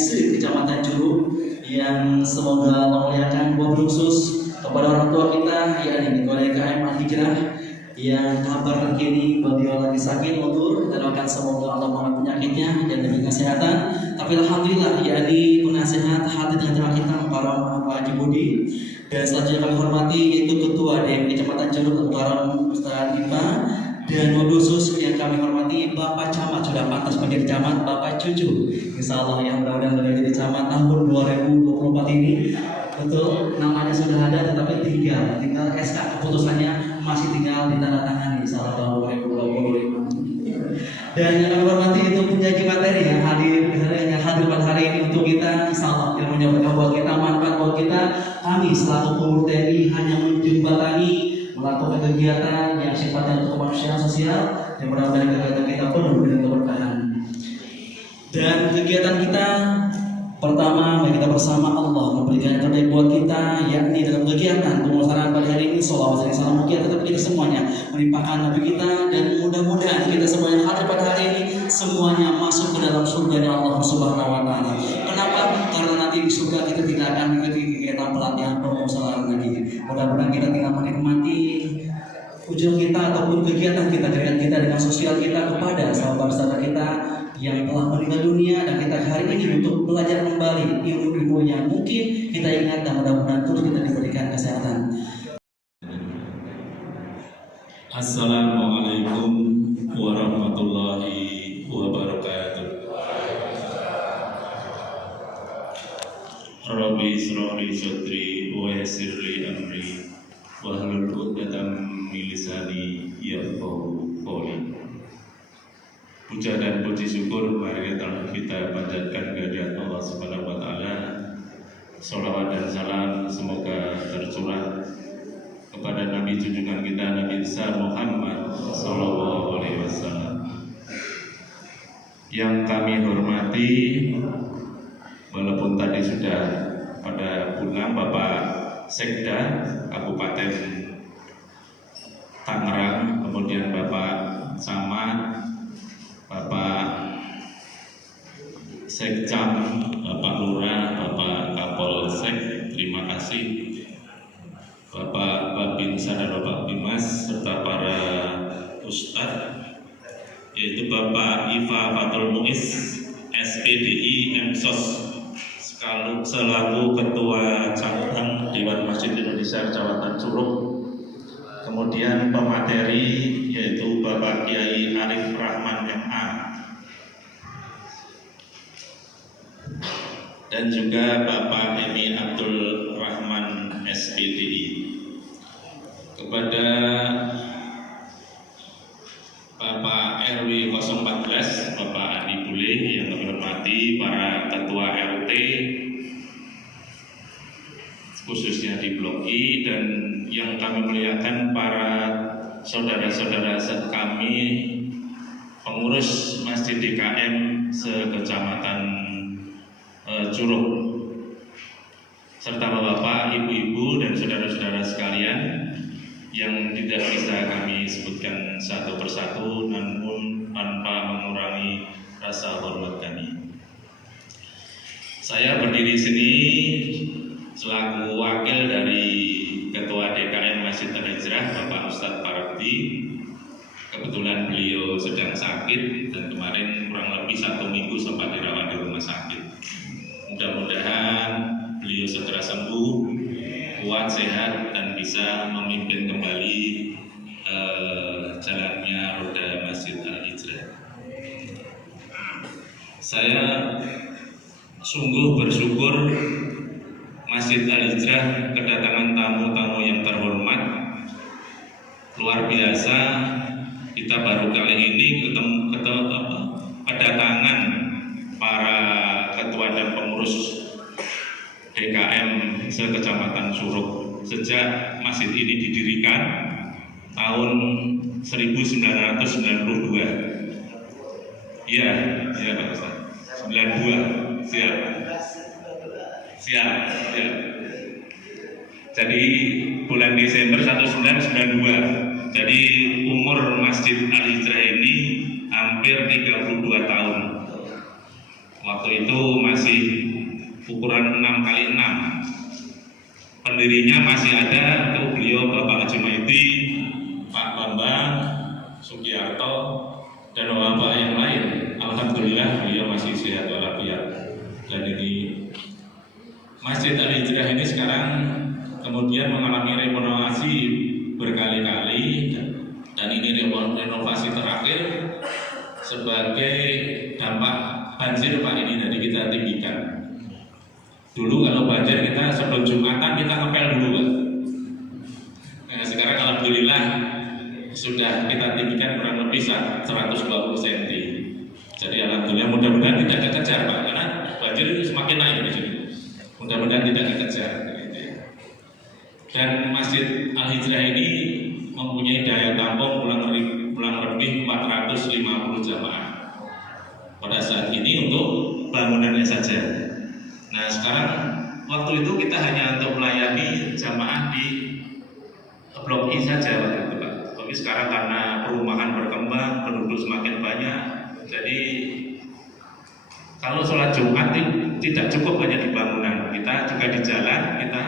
se-Kecamatan Curug yang semoga memuliakan wabil khusus kepada orang tua kita, yakni Ketua DKM Al-Hijrah yang kabar terkini beliau lagi sakit mundur, dan doakan semoga Allah mengangkat penyakitnya dan diberi kesehatan. Tapi alhamdulillah yakni penasehat hati tengah-tengah kita Mukarram Pak Haji Budi, dan selanjutnya kami hormati yaitu Ketua DKM Kecamatan Curug Mukarram Ustaz Ipa, dan wabil khusus yang kami hormati Bapak Camat, sudah pantas menjadi camat, Bapak Cucu. Insya Allah yang mudah-mudahan beliau jadi camat tahun 2024 ini. Betul, namanya sudah ada, tetapi tinggal SK keputusannya masih tinggal ditandatangani insya Allah tahun 2025. Dan yang kami hormati itu penyaji materi yang hadir pada hari ini untuk kita, insya Allah ilmunya berkah buat kita, manfaat buat kita. Kami selaku pengurus TNI hanya menjembatani, melakukan kegiatan yang sifatnya untuk kemanusiaan sosial, dan mudah-mudahan kegiatan kita penuh dengan keberkahan. Dan kegiatan kita pertama, mari kita bersama Allah memberikan terbaik buat kita, yakni dalam kegiatan pengulasaan pada hari ini. Sholawat dan salam mulia tetap kita semuanya melimpahkan Nabi kita, dan mudah-mudahan kita semuanya hadir pada hari ini semuanya masuk ke dalam surganya Allah Subhanahu wa Ta'ala. Kenapa? Karena nanti di surga kita tidak akan mengikuti kegiatan pelatihan permusalaan lagi. Mudah-mudahan kita tinggal menikmati ujung kita ataupun kegiatan kita dengan sosial kita kepada sahabat-sahabat kita yang telah meninggal dunia, dan kita hari ini untuk belajar kembali ilmu-ilmu yang mungkin kita ingat, dan mudah-mudahan terus kita diberikan kesehatan. Assalamualaikum warahmatullahi wabarakatuh. Rabbi ishrah li sadri wa yassir li amri wahlul 'uqdatam min lisani yafqahu qawli. Puja dan puji syukur mari kita panjatkan kehadirat Allah Subhanahu wa Ta'ala. Sholawat dan salam semoga tercurah kepada Nabi junjungan kita, Nabi besar Muhammad Sallallahu Alaihi Wasallam. Yang kami hormati, walaupun tadi sudah pada pulang, Bapak Sekda Kabupaten Tangerang, kemudian Bapak Camat, Bapak Sekcam, Bapak Lurah, Bapak Kapolsek, terima kasih. Bapak Babinsa dan Bapak Bimas serta para Ustadz, yaitu Bapak Iva Fatul Muiz, SPDI Emsos, selaku Ketua Cabang Dewan Masjid Indonesia Kecamatan Curug. Kemudian pemateri yaitu Bapak Kiai Arif Rahman MA, dan juga Bapak Emi Abdul Rahman SPDI. Kepada Bapak RW 014 Bapak Andi Bule yang kami hormati, para ketua RT khususnya di Blok I, dan yang kami muliakan para saudara-saudara kami pengurus Masjid DKM se-Kecamatan Curug, serta bapak, ibu-ibu, dan saudara-saudara sekalian yang tidak bisa kami sebutkan satu persatu, namun tanpa mengurangi rasa hormat kami. Saya berdiri sini selaku wakil dari Ketua DKM Masjid Al-Hijrah, Bapak Ustadz Parabdi. Kebetulan beliau sedang sakit, dan kemarin kurang lebih 1 minggu sempat dirawat di rumah sakit. Mudah-mudahan beliau segera sembuh, kuat, sehat, dan bisa memimpin kembali jalannya roda Masjid Al-Hijrah. Saya sungguh bersyukur Masjid Al-Hijrah kedatangan tamu-tamu yang terhormat. Luar biasa, kita baru kali ini kedatangan para ketua dan pengurus DKM se-Kecamatan Curug. Sejak masjid ini didirikan tahun 1992. Iya Pak Ustaz. 92. Siap. Jadi bulan Desember 1992. Jadi umur Masjid Al-Hijrah ini hampir 32 tahun. Waktu itu masih ukuran 6 kali 6. Pendirinya masih ada, itu beliau Bapak Haji Maidi, Pak Bambang Sugiarto, dan bapak yang lain. Alhamdulillah beliau masih sehat walafiat. Dan ini Masjid Al-Hijrah ini sekarang kemudian mengalami renovasi berkali-kali, dan ini renovasi terakhir sebagai dampak banjir Pak ini, jadi kita tinggikan. Dulu kalau banjir kita sebelum Jumatan kita ngepel dulu Pak. Nah, sekarang alhamdulillah sudah kita tinggikan kurang lebih 120 cm. Jadi alhamdulillah, mudah-mudahan tidak kekejar Pak, karena banjir itu semakin naik di sini. Mudah-mudahan tidak kekejar. Dan Masjid Al-Hijrah ini mempunyai daya tampung kurang lebih 450 jamaah pada saat ini untuk bangunannya saja. Nah sekarang waktu itu kita hanya untuk melayani jamaah di Blok I saja waktu itu Pak. Tapi sekarang karena perumahan berkembang, penduduk semakin banyak, jadi kalau sholat Jumat tidak cukup hanya di bangunan, kita juga di jalan, kita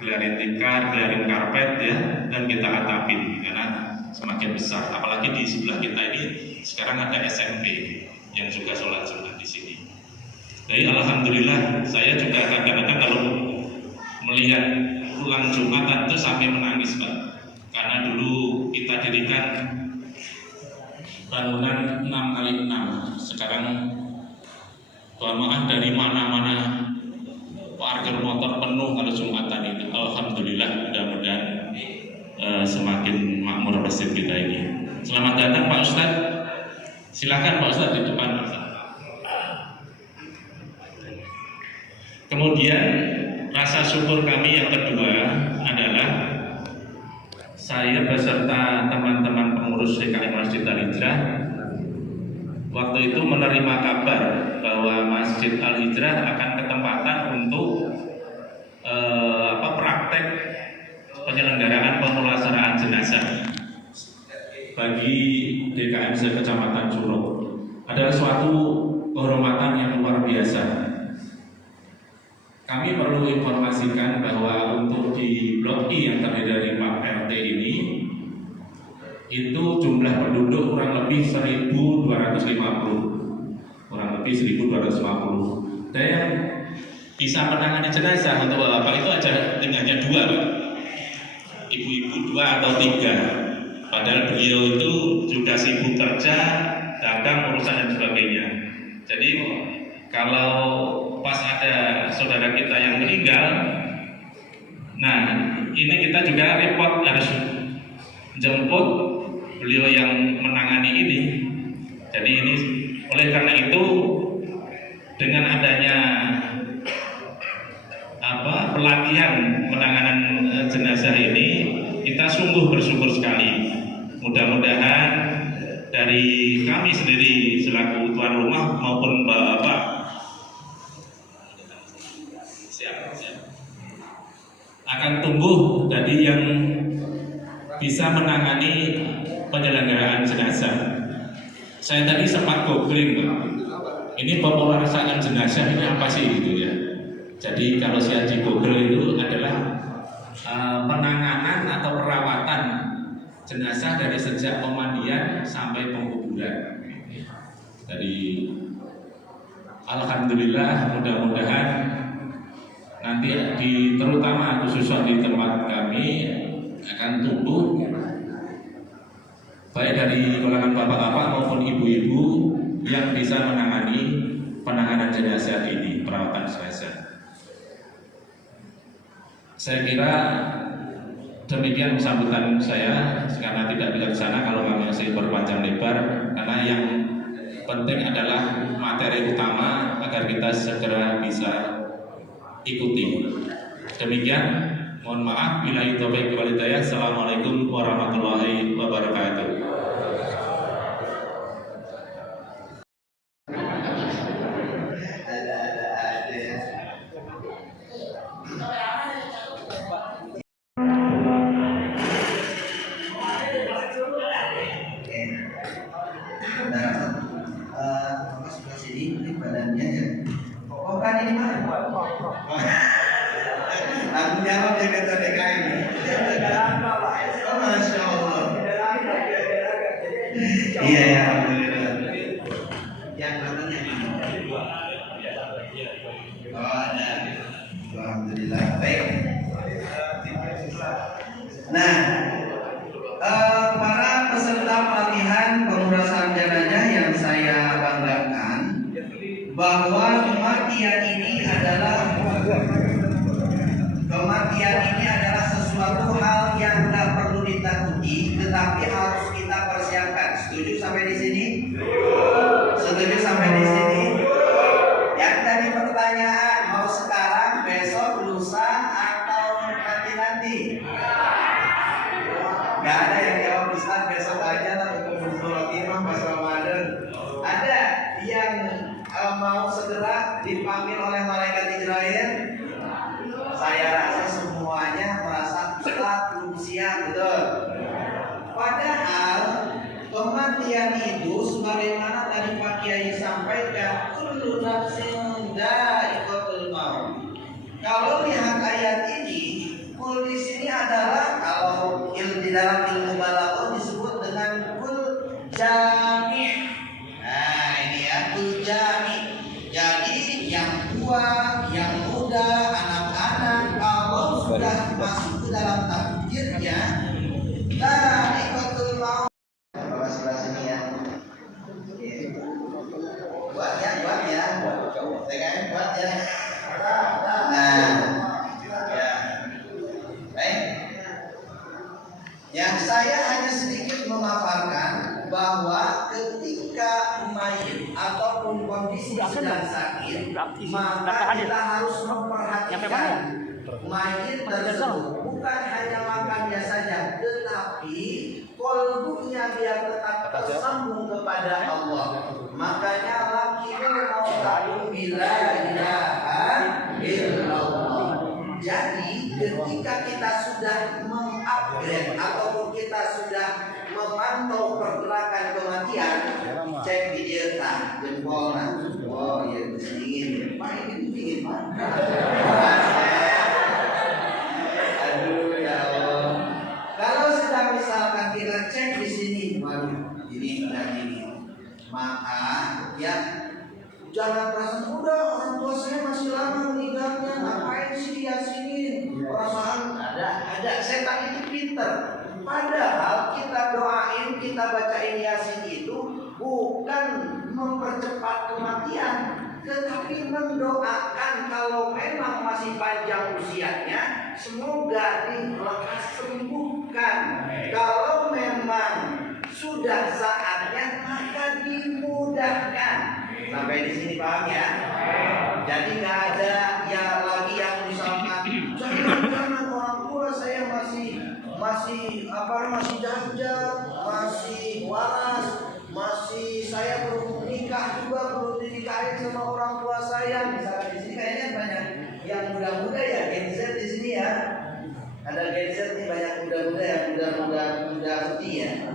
gelarin tikar, gelarin karpet ya, dan kita atapin karena semakin besar. Apalagi di sebelah kita ini sekarang ada SMP yang juga sholat Jumat di sini. Jadi alhamdulillah, saya juga kadang-kadang kalau melihat pulang Jumatan itu sampai menangis Pak, karena dulu kita dirikan bangunan 6 kali 6. Sekarang jamaah dari mana-mana, parkir motor penuh kalau Jumatan itu. Alhamdulillah, mudah-mudahan semakin makmur masjid kita ini. Selamat datang Pak Ustadz. Silakan Pak Ustadz di depan. Kemudian rasa syukur kami yang kedua adalah saya beserta teman-teman pengurus DKM Masjid Al-Hijrah waktu itu menerima kabar bahwa Masjid Al-Hijrah akan ketempatan untuk praktek penyelenggaraan pemulasaraan jenazah bagi DKM Kecamatan Curug. Adalah suatu kehormatan yang luar biasa. Kami perlu informasikan bahwa untuk di Blok I yang terdiri dari 4 RT ini, itu jumlah penduduk kurang lebih 1.250, kurang lebih 1.250. Dan yang bisa menangani jenazah untuk bapak itu aja tinggalnya 2 Pak. Ibu-ibu 2 atau 3. Padahal beliau itu juga sibuk kerja, dagang, urusan dan sebagainya. Jadi kalau pas ada saudara kita yang meninggal, nah ini kita juga repot harus jemput beliau yang menangani ini. Jadi ini oleh karena itu dengan adanya pelatihan penanganan jenazah ini, kita sungguh bersyukur sekali. Mudah-mudahan dari kami sendiri selaku tuan rumah maupun bapak akan tumbuh jadi yang bisa menangani penyelenggaraan jenazah. Saya tadi sempat googling, ini pemulasaraan jenazah ini apa sih gitu ya. Jadi kalau saya di Google itu adalah penanganan atau perawatan jenazah dari sejak pemandian sampai penguburan. Jadi alhamdulillah, mudah-mudahan nanti terutama khususnya di tempat kami akan tumbuh baik dari kalangan bapak-bapak maupun ibu-ibu yang bisa menangani penanganan jenazah ini, perawatan jenazah. Saya kira demikian sambutan saya, karena tidak bijaksana kalau kami masih berpanjang lebar, karena yang penting adalah materi utama agar kita segera bisa ikuti. Demikian, mohon maaf bila itu baik wal hidayah. Assalamualaikum warahmatullahi wabarakatuh. Nah, sebelah sini ini badannya ya. Aku jawab dia kata DKM. Oh, Masya Allah. Iya ya, alhamdulillah. Yang katanya oh ada. Alhamdulillah. Baik. Nah, para peserta pelatihan pengurasan jenazah yang saya banggakan, bahwa kematian ini adalah sesuatu hal yang tak perlu ditakuti, tetapi harus kita persiapkan. Setuju sampai di sini? Setuju sampai di sini? Yang tadi pertanyaan, mau sekarang, besok, lusa, atau nanti-nanti? Gak ada yang jawab Ustaz besok aja lah untuk Fatimah pas Ramadan. Ada yang mau segera dipanggil oleh malaikat Israel? Saya rasa semuanya merasa Ustaz belum siap, betul? Padahal kematian itu sebagaimana tadi Pak Kiai sampaikan, kullu nafsin dha'iqatul maut. Kalau lihat ayat ini, kul di sini adalah kalau di dalam ilmu balaghah disebut dengan kul jami'. Nah, ini ya kul jami'. Jadi yang tua, yang muda, anak-anak kalau sudah masuk ke dalam takdirnya, dha'iqatul maut. Bawa sebelah sini ya. Buat ya. Buat ya. Nah, ya. Baik. Yang saya hanya sedikit memaparkan bahwa ketika mayit ataupun kondisi sedang sakit, maka kita harus memperhatikan mayit tersebut bukan hanya makannya saja, tetapi kolbunya biar tetap tersambung kepada Allah. Makanya lakimu mau tahu bila ilaha illallah. Jadi ketika kita sudah mengupgrade ataupun kita sudah memantau pergerakan kematian, cek di dia jempol nah. Oh iya dingin. Pak ini dingin Pak. Aduh ya Allah. Kalau sudah misalkan kita cek di sini, waduh ini udah dingin. Maka ya jangan perasaan udah orang tua saya masih lama meninggalnya, ngapain sih dia sini? Perasaan ada setan itu pinter. Padahal kita doain, kita bacain Yasin itu bukan mempercepat kematian, tetapi mendoakan kalau memang masih panjang usianya, semoga dilekas sembuhkan. Kalau memang sudah saatnya, maka dimudahkan. Sampai di sini paham ya? Jadi nggak ada ya lagi yang misalkan jangan orang tua saya masih janda, masih waras, masih saya belum nikah juga, belum dinikahin sama orang tua saya. Misalnya di sini kayaknya banyak yang muda-muda ya, Gen Z di sini ya. Ada Gen Z nih banyak muda-muda yang muda setia ya.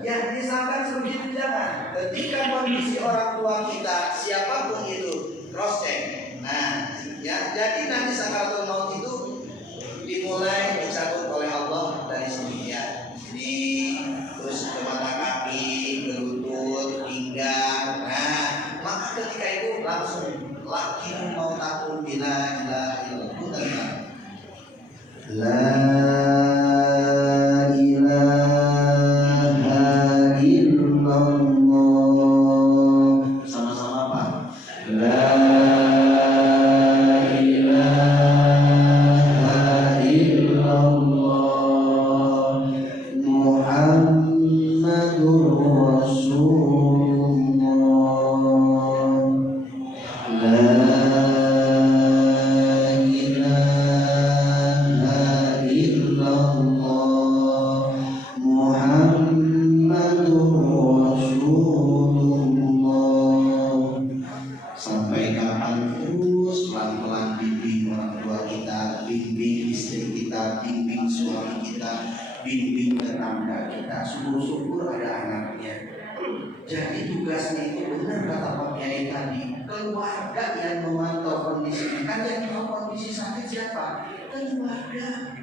Ya misalkan sebegitu jangan. Ketika kondisi orang tua kita siapapun itu cross check. Nah, ya jadi nanti sakaratul maut itu dimulai dicabut oleh Allah dari sini ya. Ini terus ke mata kaki, ke lutut, pinggang. Nah, maka ketika itu langsung laki mau takut bila illallah. La syukur-syukur ada anaknya. Jadi tugasnya itu benar kata Pak Kiai tadi, keluarga yang memantau kondisinya. Kan yang tahu kondisi sakit siapa? Keluarga.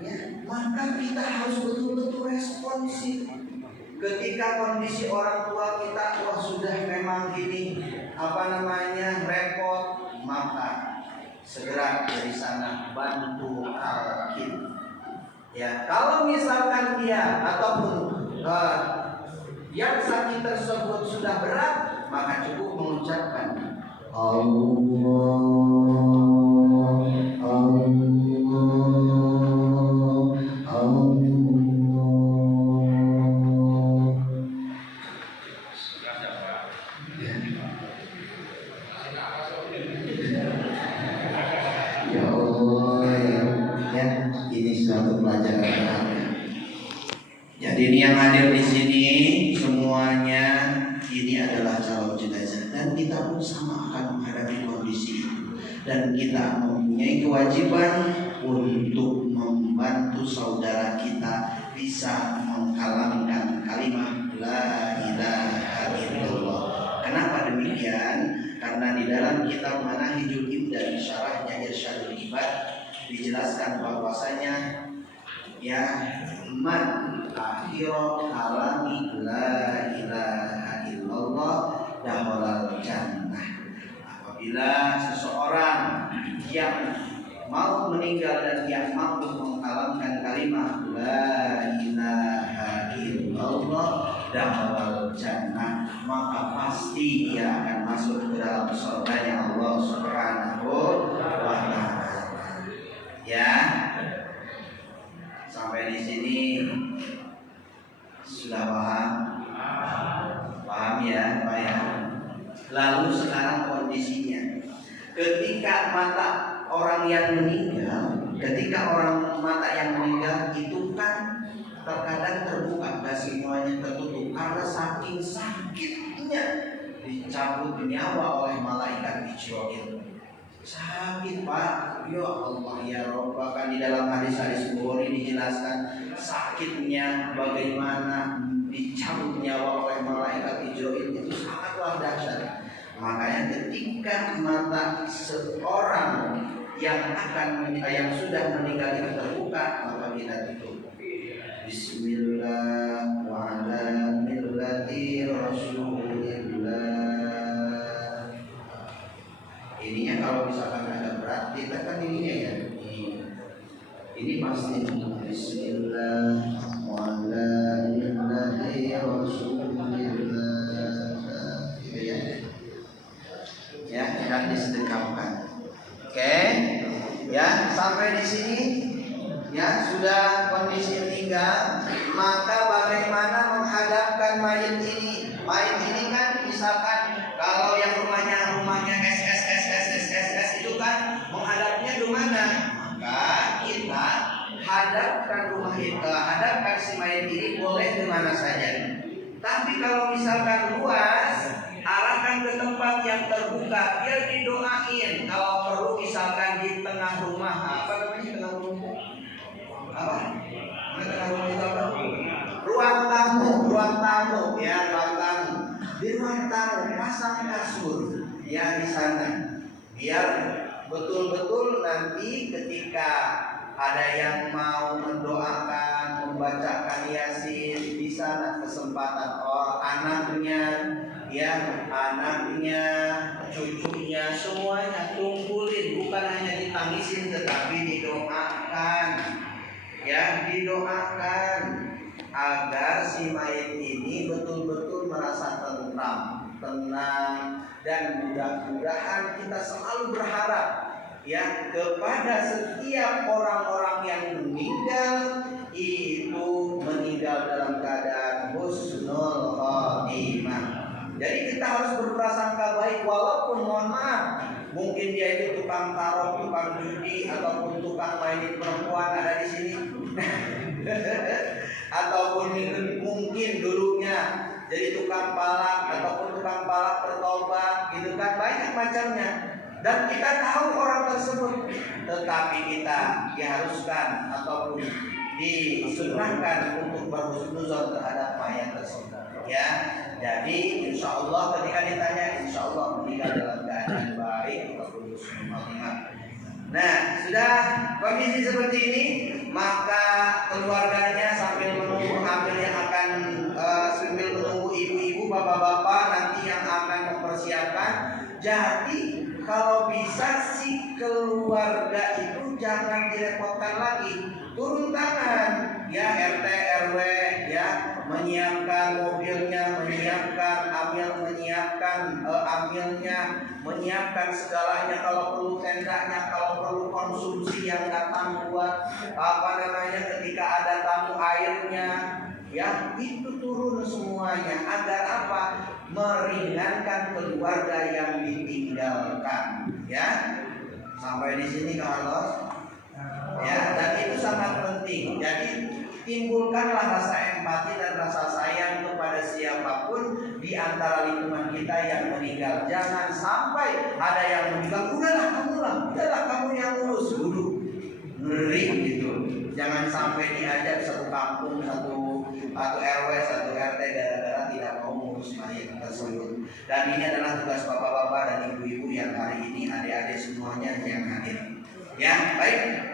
Ya, maka kita harus betul-betul responsif. Ketika kondisi orang tua kita sudah memang gini, repot, maka segera dari sana bantu al-hakim. Ya, kalau misalkan dia ataupun yang sakit tersebut sudah berat, maka cukup mengucapkan Allah. Ya Allah, ya, ini suatu pelajaran berharga. Jadi ini yang hadir di sini semuanya ini adalah calon jenazah dan kita pun sama akan menghadapi kondisi itu dan kita mempunyai kewajiban untuk membantu saudara kita bisa mengkalamkan kalimat la ilaha illallah. Kenapa demikian? Karena di dalam kitab Manahijul Imdad syarahnya Irsyadul Ibad dijelaskan bahwasanya ya man akhir kalami la ilaha illallah dakhalal jannah. Apabila seseorang yang mau meninggal dan yang mampu mengkalamkan kalimat la ilaha illallah dakhalal jannah, maka pasti dia akan masuk ke dalam surganya Allah Subhanahu wa taala. Ya. Sampai di sini sudah paham? Paham ya, Pak ya? Lalu sekarang kondisinya, ketika mata orang yang meninggal, mata yang meninggal itu kan terkadang terbuka, dan semuanya tertutup karena saking sakitnya dicabut nyawa oleh malaikat Israil. Sakit Pak, ya Allah ya Rabb. Bahkan di dalam hadis-hadis Bukhari dijelaskan sakitnya bagaimana dicabut nyawa oleh malaikat Israil itu sangatlah dahsyat. Makanya ketika mata seorang yang sudah meninggal itu terbuka, maka kita tutup. Bismillah wa ala millati Rasulillah. Ininya kalau misalkan ada berat, kita kan ininya ya. Ini pasti Bismillah wa ala millati Rasulillah. Gitu ya. Ya, dan disedekapkan. Oke. Ya, sampai di sini ya sudah kondisi meninggal, maka bagaimana menghadapkan mayat ini? Mayat ini kan misalkan kalau yang rumahnya itu kan menghadapnya ke mana? Maka kita hadapkan si mayat ini boleh ke mana saja. Tapi kalau misalkan luas, arahkan ke tempat yang terbuka, biar didoain. Kalau perlu misalkan di tengah rumah, apa namanya tengah rumah? Apa? Tengah rumah itu apa? Ruang tamu ya, ruang tamu. Di ruang tamu pasang kasur ya di sana. Biar betul-betul nanti ketika ada yang mau mendoakan, membacakan Yasin, di sana kesempatan anaknya, cucunya, semuanya kumpulin, bukan hanya ditangisin tetapi didoakan. Ya, didoakan agar si mayat ini betul-betul merasa tenang, dan mudah-mudahan kita selalu berharap ya kepada setiap orang-orang yang meninggal itu meninggal dalam keadaan husnul khotimah. Jadi kita harus berprasangka baik, walaupun mohon maaf mungkin dia itu tukang tarot, tukang judi, ataupun tukang mainin perempuan ada di sini. Ataupun mungkin dulunya jadi tukang palak ataupun tukang palak bertobat, gitu kan, banyak macamnya. Dan kita tahu orang tersebut, tetapi kita diharuskan ataupun disunahkan untuk berhusnuzon terhadap mayat tersebut. Ya, jadi insya Allah ketika ditanya, insya Allah meninggal dalam keadaan baik ataupun husnul khotimah. Nah, sudah kondisi seperti ini, maka keluarganya sambil menunggu hamil yang akan sambil menunggu ibu-ibu, bapak-bapak nanti yang akan mempersiapkan. Jadi kalau bisa si keluarga itu jangan direpotkan lagi, turun tangan ya, RT RW ya, menyiapkan mobilnya, menyiapkan amilnya, menyiapkan segalanya, kalau perlu tendanya, kalau perlu konsumsi yang datang buat ketika ada tamu airnya ya, itu turun semuanya. Agar apa? Meringankan keluarga yang ditinggalkan ya. Sampai di sini Carlos ya, dan itu sangat penting. Jadi timbulkanlah rasa empati dan rasa sayang kepada siapapun di antara lingkungan kita yang meninggal. Jangan sampai ada yang meninggal, udahlah kamu yang ngurus dulu, ngeri gitu. Jangan sampai diajak satu kampung, satu RW, satu RT gara-gara tidak mau mengurus mayat tersebut. Dan ini adalah tugas bapak-bapak dan ibu-ibu yang hari ini, adik-adik semuanya yang hadir. Ya, baik.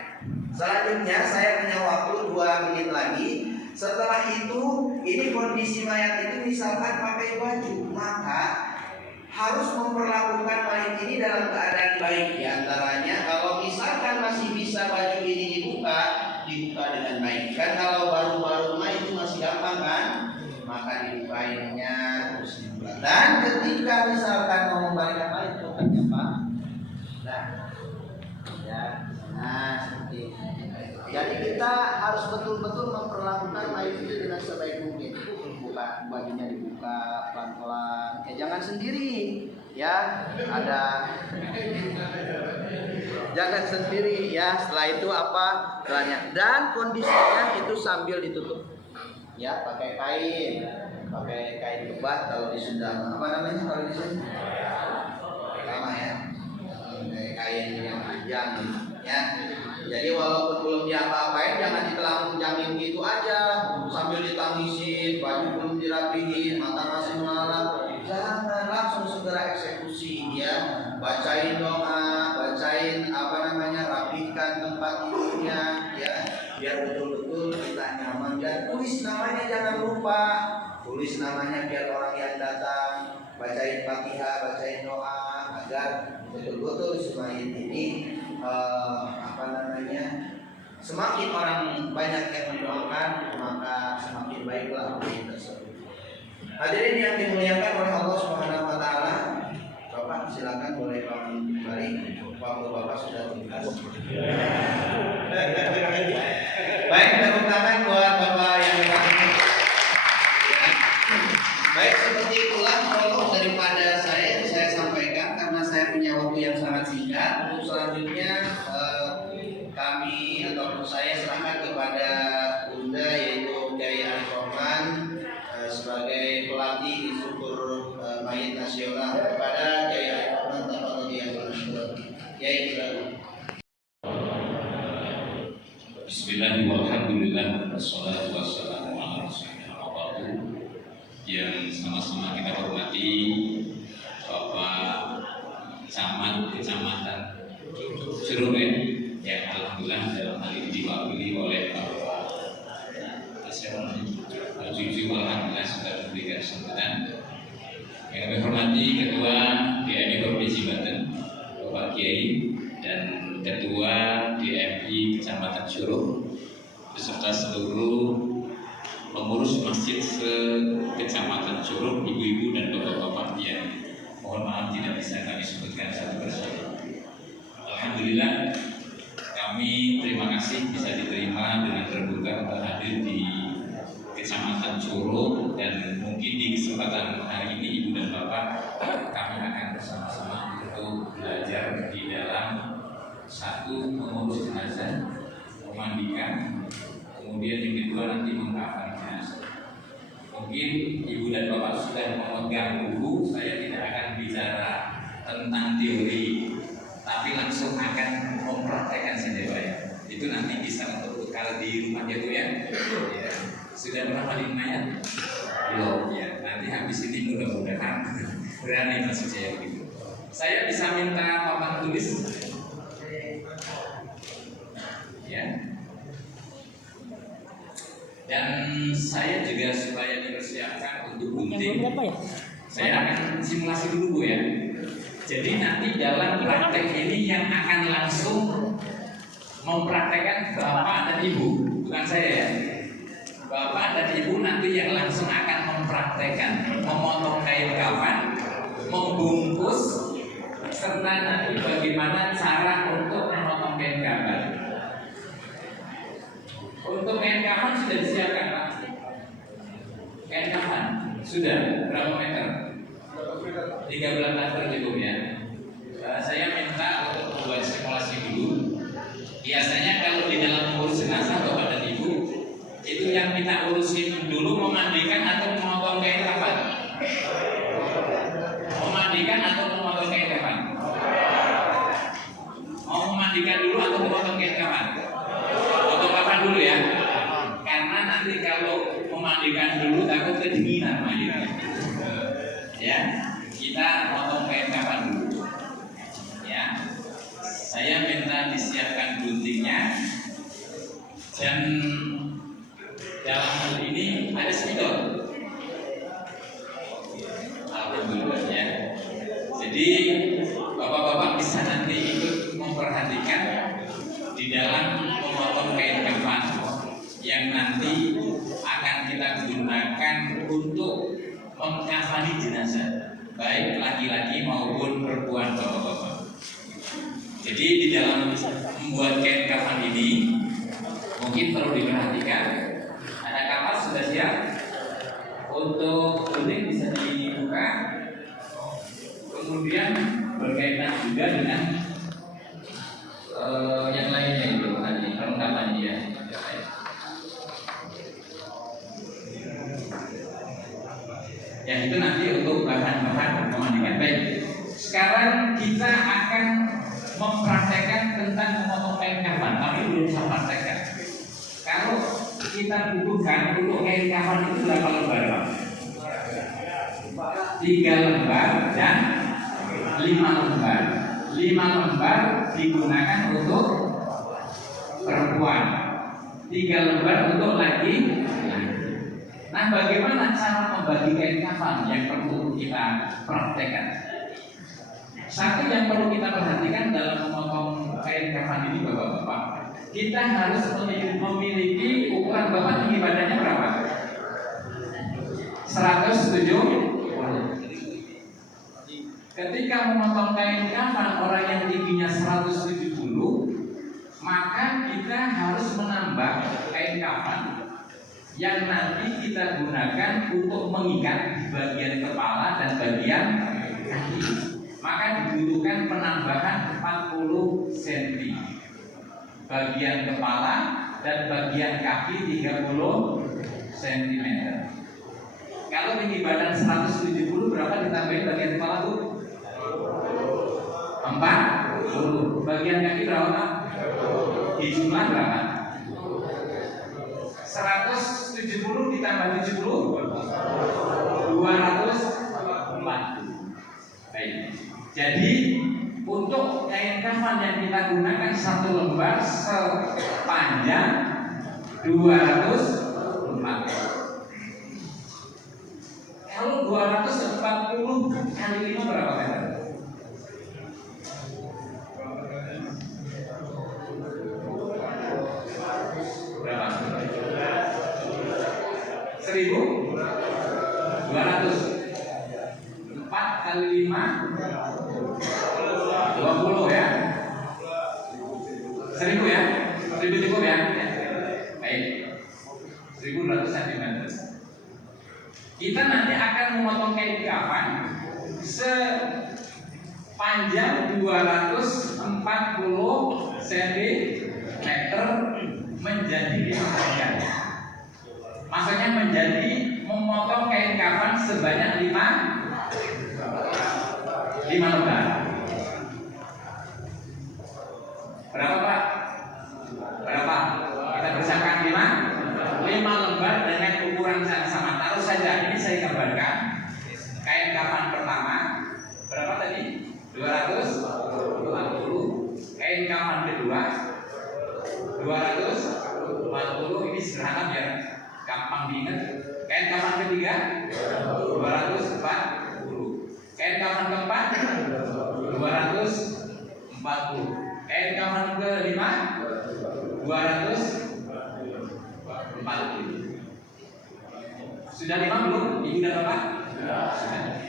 Selanjutnya saya punya waktu 2 menit lagi. Setelah itu, ini kondisi mayat itu misalkan pakai baju, maka harus memperlakukan mayat ini dalam keadaan baik. Di antaranya kalau misalkan masih bisa baju ini dibuka dengan baik. Kan kalau baru-baru mayat itu masih gampang kan? Maka dibukainnya terus dibuka. Dan ketika misalkan mau membalikan mayat itu kan apa? Nah, seperti ini. Jadi kita harus betul-betul memperlakukan mayat itu dengan sebaik mungkin. Buka bajunya, dibuka pelan-pelan. Jangan sendiri, ya. Jangan sendiri, ya. Setelah itu apa? Banyak. Dan kondisinya itu sambil ditutup, ya. Pakai kain lebat kalau di Sunda. Apa namanya kalau di Sunda? Lama ya. Pakai kain yang panjang, ya. Jadi walaupun belum diapa-apain, jangan ditelanjangin gitu aja, sambil ditangisin, baju belum dirapihin, mata masih melalap. Jangan, langsung segera eksekusi ya. Bacain doa, rapikan tempat tidurnya ya, biar betul-betul kita nyaman. Dan tulis namanya, jangan lupa tulis namanya biar orang yang datang bacain Fatihah, bacain doa, agar betul-betul supaya ini semakin orang banyak yang mendoakan, maka semakin baiklah mayat tersebut. Hadirin yang dimuliakan oleh Allah Subhanahu wa taala, Bapak silakan boleh bangun kembali. Waktu Bapak sudah tuntas. Baik, tepuk tangan buat Bapak yang berbahagia. Baik, seperti itulah prolog daripada saya sampaikan karena saya punya waktu yang sangat singkat. Untuk selanjutnya kami atau saya serahkan kepada Bunda yaitu Kiai Arif Rahman sebagai pelatih di struktur mayit nasional. Kepada Kiai Arif Rahman Bismillahirrahmanirrahim. Wassalatu wassalamu ala rasulillah. Yang sama-sama kita hormati Bapak Camat Kecamatan Curug yang alhamdulillah dalam hal ini diwakili oleh Bapak Juju, alhamdulillah sudah memberikan sambutan. Yang kami hormati Ketua DMI Provinsi Banten Bapak Kiai dan Ketua DMI Kecamatan Curug beserta seluruh pengurus masjid se-Kecamatan Curug, ibu-ibu dan bapak-bapak yang mohon maaf tidak bisa kami sebutkan satu persatu. Alhamdulillah kami terima kasih bisa diterima dengan terbuka untuk hadir di Kecamatan Curug, dan mungkin di kesempatan hari ini ibu dan bapak kami akan bersama-sama untuk belajar di dalam satu mengurus jenazah, memandikan, kemudian yang kedua nanti mengkafan jenazah. Mungkin ibu dan bapak sudah memegang buku, saya tidak akan bicara tentang teori, tapi langsung akan mempraktekkan saja Pak. Itu nanti bisa untuk bekal di di rumah itu ya. Ya. Sudah pernah mandi mayat? Belum ya. Nanti habis ini mudah-mudahan berani maksud saya begitu. Saya bisa minta papan tulis? Ya. Dan saya juga supaya dipersiapkan untuk gunting. Saya akan simulasi dulu Bu ya. Jadi nanti dalam praktek ini yang akan langsung mempraktekkan Bapak dan Ibu, bukan saya ya. Bapak dan Ibu nanti yang langsung akan mempraktekkan memotong kain kafan, membungkus, serta nanti bagaimana cara untuk memotong kain kafan. Untuk kain kafan sudah disiapkan Pak? Kain kafan sudah berapa meter? 13 meter cukup ya. Saya minta untuk membuat simulasi dulu. Biasanya kalau di dalam mengurus jenazah Bapak dan Ibu, itu yang kita urusin dulu memandikan atau memotong kain kafan? Memandikan atau memotong kain kafan? Mau memandikan dulu atau memotong kain kafan? Potong kafan dulu ya. Karena nanti kalau memandikan dulu takut kedinginan mayatnya. Ya, kita potong kain kafan dulu. Ya, saya minta disiapkan guntingnya. Dan dalam hal ini ada spidol. Alhamdulillah ya. Jadi bapak-bapak bisa nanti ikut memperhatikan di dalam memotong kain kafan yang nanti akan kita gunakan untuk mengkafani jenazah, baik laki-laki maupun perempuan bapak-bapak. Jadi di dalam membuat kain kafan ini mungkin perlu diperhatikan. Ada kapas sudah siap. Untuk gunting bisa dibuka. Kemudian berkaitan juga dengan yang lainnya itu tadi perlengkapan dia. Ya itu nanti untuk bahan-bahan memandikan. Baik. Sekarang kita akan mempraktekkan tentang memotong kain kafan. Tapi belum saya praktekkan. Kalau kita butuhkan untuk kain kafan itu berapa lembar Pak? 3 lembar dan 5 lembar. 5 lembar digunakan untuk perempuan, 3 lembar untuk laki. Nah, bagaimana cara membagi kain kafan yang perlu kita praktekkan? Satu yang perlu kita perhatikan dalam memotong kain kafan ini Bapak-bapak, kita harus memiliki ukuran. Bapak tinggi badannya berapa? 170. Ketika memotong kain kafan orang yang tingginya 170, maka kita harus menambah kain kafan yang nanti kita gunakan untuk mengikat di bagian kepala dan bagian kaki. Maka dibutuhkan penambahan 40 cm. Bagian kepala dan bagian kaki 30 cm. Kalau tinggi badan 170 berapa ditambahin bagian kepala Bu? 40. Bagian kaki berapa? Di jumlah berapa? 170 ditambah 70 240. Baik. Jadi untuk kain kafan yang kita gunakan 1 lembar sepanjang 240. Kalau 240 kali 5 berapa meter? Berapa? 1.200. 4 kali 5 20 ya. 1.000 ya. 1.000 cukup ya. Baik. 1.200 cm. Kita nanti akan memotong kain kafan sepanjang 240 cm menjadi 5 bagian. Maksudnya menjadi memotong kain kafan sebanyak 5 lembar. Berapa Pak? Berapa? Kita persiapkan 5 lembar dengan ukuran yang sama. Taruh saja, ini saya gambarkan kain kafan pertama berapa tadi? 240. Kain kafan kedua 240. Ini sederhana biar gampang diingat. Kain kafan ketiga 240. Kain kafan keempat 240. Kain kafan kelima 240. Sudah 5 belum? Ibu dan bapak? Sudah.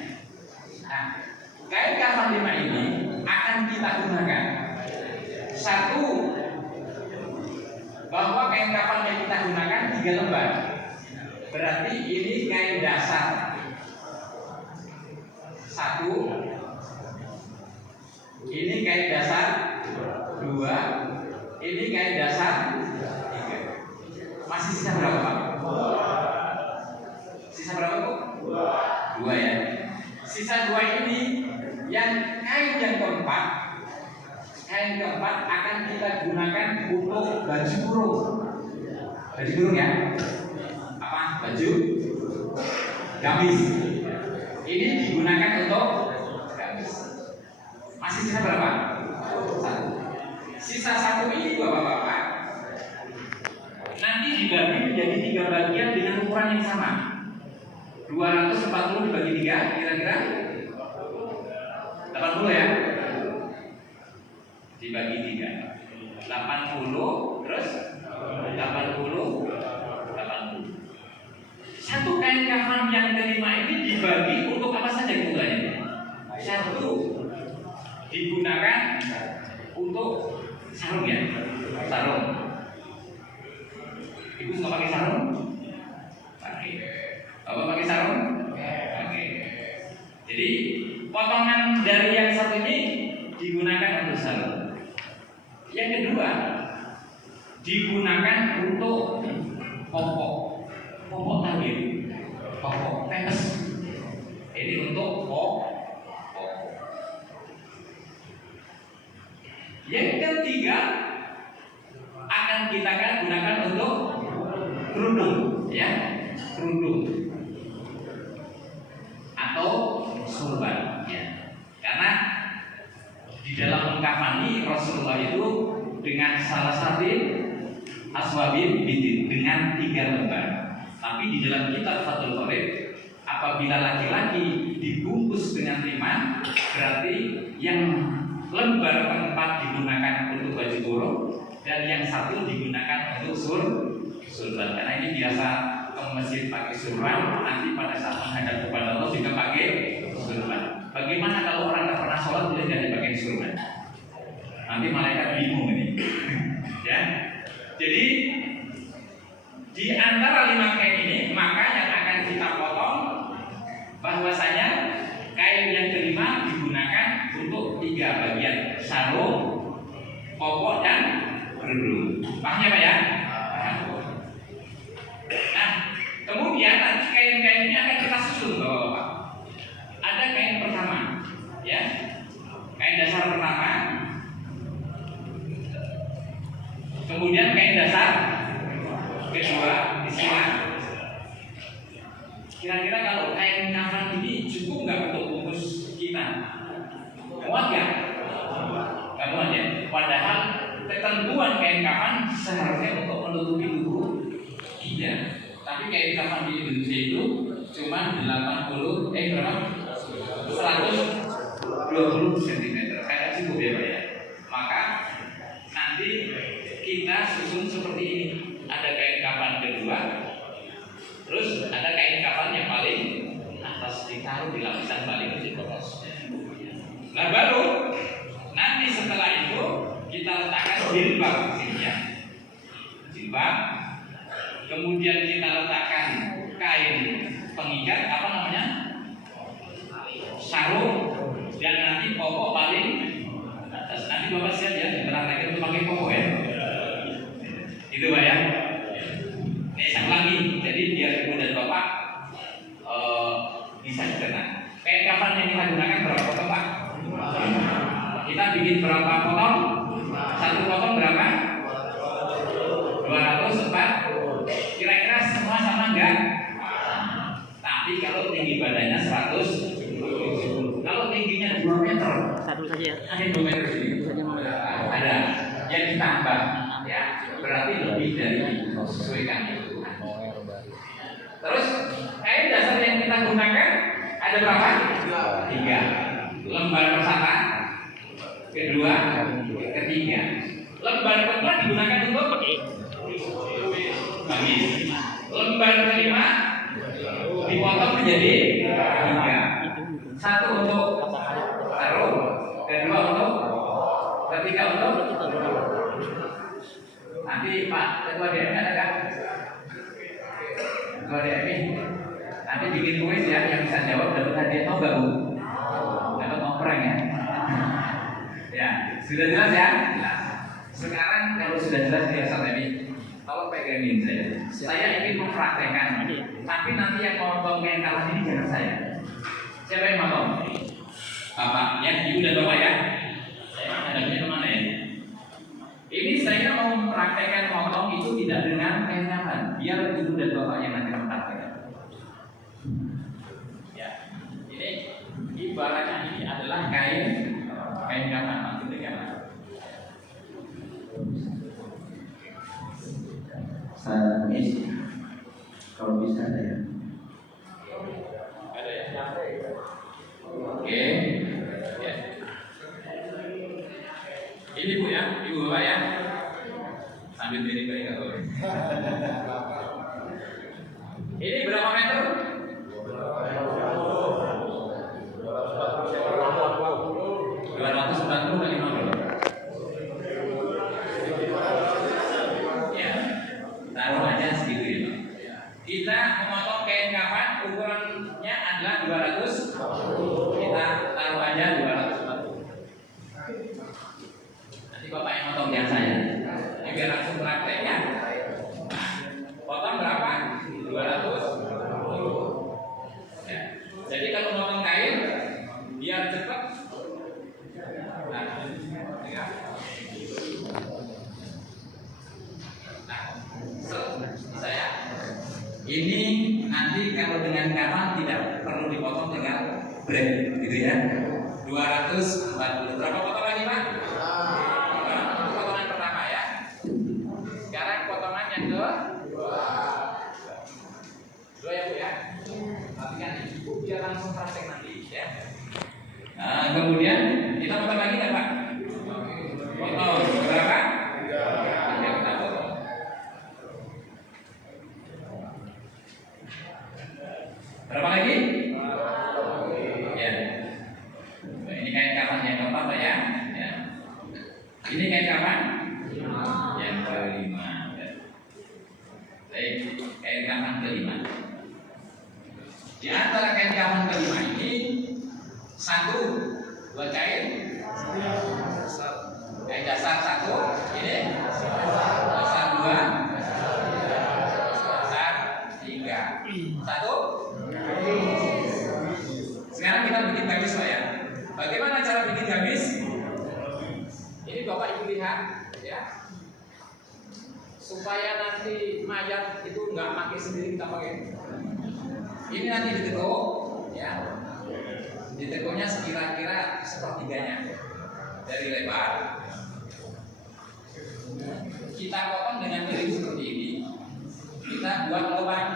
Nah, kain kafan 5 ini akan kita gunakan. Satu, bahwa kain kafan yang kita gunakan 3 lembar. Berarti ini kain dasar 1, ini kain dasar 2, ini kain dasar 3. Masih sisa berapa Pak? Sisa berapa Bu? 2 ya. Sisa 2 ini yang kain yang keempat. Kain keempat akan kita gunakan untuk baju kurung. Baju kurung ya? Apa? Baju gamis. Ini digunakan untuk gamis. Masih sisa berapa? 1. Sisa 1 ini bapak-bapak nanti dibagi menjadi 3 bagian dengan ukuran yang sama. 240 dibagi 3 kira-kira 80 ya. Dibagi 3 80 terus 80. Satu kain kafan yang kelima ini dibagi untuk apa saja keunggulannya? Satu, digunakan untuk sarung ya, sarung. Ibu suka pakai sarung? Pakai. Bapak pakai sarung? Pakai. Jadi potongan dari yang satu ini digunakan untuk sarung. Yang kedua, digunakan untuk popok tagih, popok pepes. Ini untuk popok. Yang ketiga akan kita gunakan untuk kerudung, ya, kerudung atau sorban, ya. Karena di dalam kafani Rasulullah itu dengan salah satu aswabin dengan 3 lembar. Tapi di dalam kitab Fathul Qorib, apabila laki-laki dibungkus dengan 5, berarti yang lembar keempat digunakan untuk baju kurung dan yang 1 digunakan untuk surban. Karena ini biasa ke masjid pakai surban, nanti pada saat menghadap kepada Allah juga pakai surban. Bagaimana kalau orang tak pernah sholat boleh jadi pakai surban? Nanti malaikat bingung ini. Ya. Jadi di antara 5 kain ini maka yang akan kita potong bahwasanya kain yang kelima digunakan untuk 3 bagian, sarung, popok dan kerudung. Pahamnya Pak ya? Nah, kemudian nanti kain-kain ini akan kita susun Bapak-bapak. Ada kain pertama, ya, kain dasar pertama. Kemudian kain dasar kedua, istilah. Kira-kira kalau kain kafan ini cukup nggak untuk bungkus kita? Muat ya? Nggak muat ya? Padahal ketentuan kain kafan seharusnya untuk menutupi tubuh. Iya. Tapi kain kafan di Indonesia itu cuma 120 cm. Kayak cukup ya Pak ya. Maka nanti kita susun seperti ini. Ada kain kafan kedua, terus ada kain kafan yang paling atas ditaruh di lapisan paling atas. Nah baru nanti setelah itu kita letakkan jilbab di sini ya, jilbab. Kemudian kita letakkan kain pengikat apa namanya, sarung, dan nanti popok paling atas. Nanti Bapak siap ya, bentar lagi untuk pakai popok ya. Itu Pak ya. Saya ulangi, jadi biar Ibu dan Bapak bisa dikenal. Kain kafan yang kita gunakan berapa potong Pak? Kita bikin berapa potong? 1 potong berapa? 240. Tapi kalau tinggi badannya 170, kalau tingginya 2 meter, Satu saja ya. ada 2 meter sini, ada yang ditambah, ya berarti lebih dari sesuaikan itu. Terus kain dasar yang kita gunakan ada berapa? 3. Lembar pertama, kedua, ketiga. Lembar kedua digunakan untuk gamis. Lembar kelima dipotong menjadi 3. 1 untuk sarung, kedua untuk, ketiga untuk. Nanti Pak Ketua DM ada kan? Ketua DM nanti bikin kuis ya, yang bisa jawab dapat hadiah. Tahu nggak Bu? Dapat oprek ya. Ya, sudah jelas ya? Nah, sekarang kalau sudah jelas ya Ustaz Emi, tolong pegangin saya. Saya ingin mempraktekkan, tapi nanti yang mau potong kain kafan ini jangan saya. Siapa yang potong? Bapak, ya, Ibu dan Bapak ya. Saya hadapnya kemana ya? Ini saya mau mempraktekkan potong itu tidak dengan kain kafan, biar Ibu dan Bapak yang nanti mempraktekkan. Ya, ini ibaratnya ini adalah kain kafan, maksudnya kafan. Miss, kalau bisa ada ya. Ada ya? Oke. Ya. Ini Bu ya, Ibu Bapak ya. Sambil beri baik kalau. Ini berapa meter? 240 kali 50. Ya, taruh aja segitu ya. Kita memotong kain kafan ukurannya adalah 200. Kita taruh aja 240. Nanti Bapak yang motong jangan saya. Ini biar langsung praktek ya. Potong berapa? 200. Ya. Jadi kalau motong kain biar cepat. Nah, ya. Saya ini nanti kalau dengan kafan tidak perlu dipotong dengan brand gitu ya. 240. Berapa potong lagi Pak? Potongan pertama ya. Sekarang potongan yang kedua. 2 ya Bu ya. Perhatikan Ibu biar langsung praktek nanti ya. Nah, kemudian kita potong lagi nggak Pak? Potong berapa? 3. Kita potong. Berapa lagi? Ya. Ini kain kafan yang keempat Pak ya. Ya. Ini kain kafan yang kelima. Baik, kain kafan kelima. Di antara kain kafan kelima ini 1, 2 kain. Kain dasar 1, ini dasar 2, dasar 3. 1. Sekarang kita bikin gamis Pak ya. Bagaimana cara bikin gamis? Ini Bapak Ibu lihat ya. Supaya nanti mayat itu nggak pakai sendiri, kita pakai. Ini nanti ditekuk ya. Ditekuknya sekira-kira sepertiganya dari lebar. Kita potong dengan miring seperti ini. Kita buat lubang.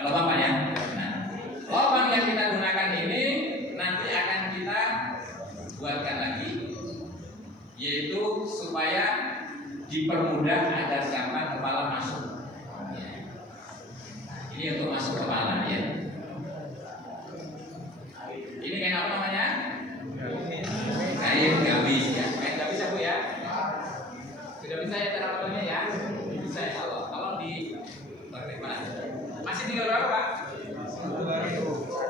Lubang Pak ya. Nah, lubang yang kita gunakan ini nanti akan kita buatkan lagi, yaitu supaya dipermudah agar gambar kepala masuk. Ini untuk masuk kepala ya. Ini kain apa namanya? Kain gamis ya. Kain gamis ya Bu ya. Sudah bisa ya cara ya? Bisa ya kalau di masih tinggal berapa Pak?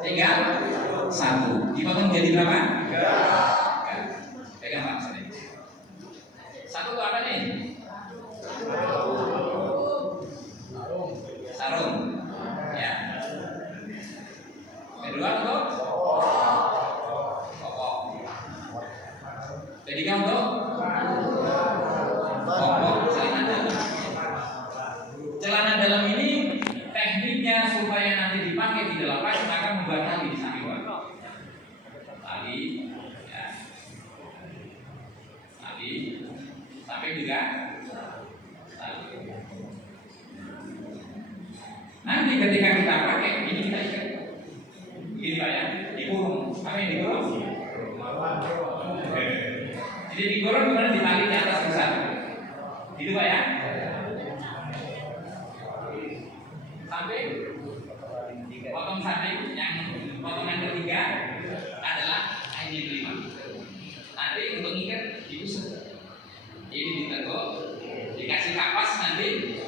Tinggal 1. Dipotong jadi berapa? 3. Pegang Pak sini. 1 itu apa nih? Sarung. Ya. Kedua untuk pokok. Ketiga untuk pokok celana dalam. Celana dalam samping juga. Nanti ketika kita pakai ini kita ikat. Ini Pak ya, dikurung. Apa yang dikurung? Jadi dikurung kemudian ditali di atas besar. Gitu Pak ya. Sampai potong samping yang potongan ketiga adalah yang kelima. Nanti untuk ikat diusap. Ini diteguk, dikasih kapas nanti,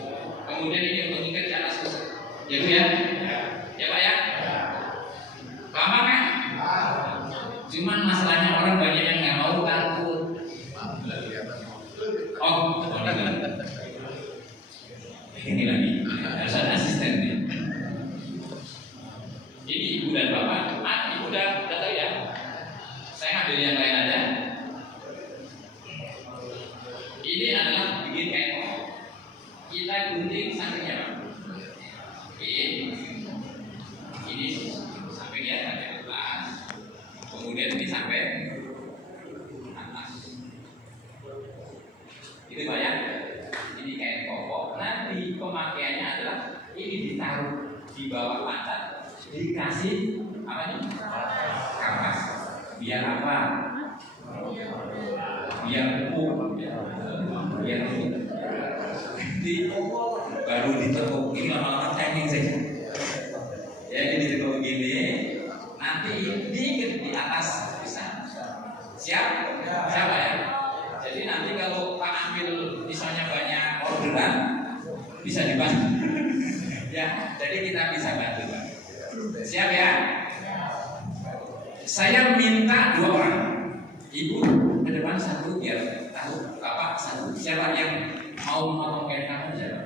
kemudian ini untuk ikat di atas pusat. Ya Bu ya? Ya Pak ya? Gampang kan? Cuman masalahnya orang banyak yang nggak mau, takut. Oh, ini lagi harus ada asistennya. Ini ibu dan bapak, ibu udah tahu ya. Saya ambil yang lain aja. Ini adalah bikin kayak kita gunting sampingnya Pak. Ini sampingnya sampai atas, kemudian ini sampai atas. Itu Pak ya. Ini kayak pokok. Nanti pemakaiannya adalah ini ditaruh di bawah pantat, dikasih apa nih? Kapas. Biar apa? Biar empuk. Biar empuk. Baru ditekuk. Ini lama-lama timing saja. Ya ini ditekuk begini. Nanti dikit di atas bisa. Siap? Siapa ya? Jadi nanti kalau Pak ambil misalnya banyak orderan bisa dibantu. Ya, jadi kita bisa bantu Pak. Siap ya? Saya minta 2 orang. Ibu ke depan satu biar tahu Bapak satu. Siapa yang mau memotong kain kamu siapa?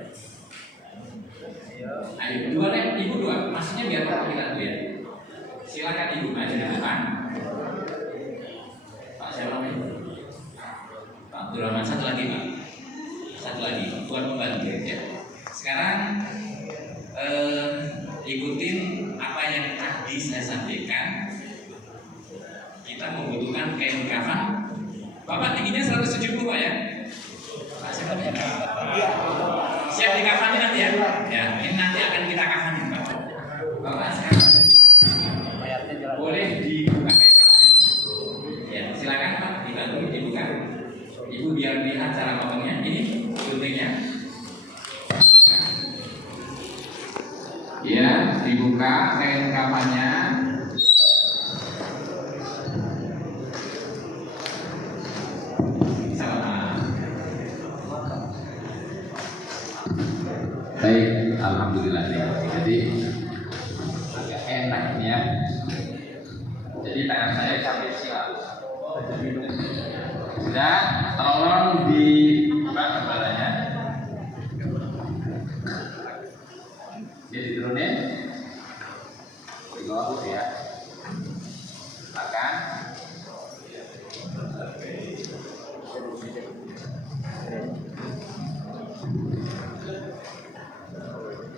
Ayo 2 deh, Ibu 2. Maksudnya biar Bapak kita tuh ya. Silakan Ibu maju di depan. Pak siapa namanya? Pak Abdurrahman, satu lagi Pak. Satu lagi, bukan membantu ya. Sekarang ikutin apa yang tadi saya sampaikan. Kita membutuhkan kain kafan. Bapak tingginya 170 Pak ya. Pak siapa namanya? Siap di kafannya nanti ya. Ya, ini nanti akan kita kafanin Pak. Bapak sekarang boleh dibuka kain kafannya. Ya, silakan Pak, dibantu dibuka. Ibu biar lihat cara potongnya. Ini guntingnya. Ya, dibuka kain kafannya. Baik, alhamdulillah nih. Jadi agak enak ya. Jadi tangan saya sampai siap. Sudah, tolong dibuka kepalanya. Jadi turunin. Dibawa ya. Makan.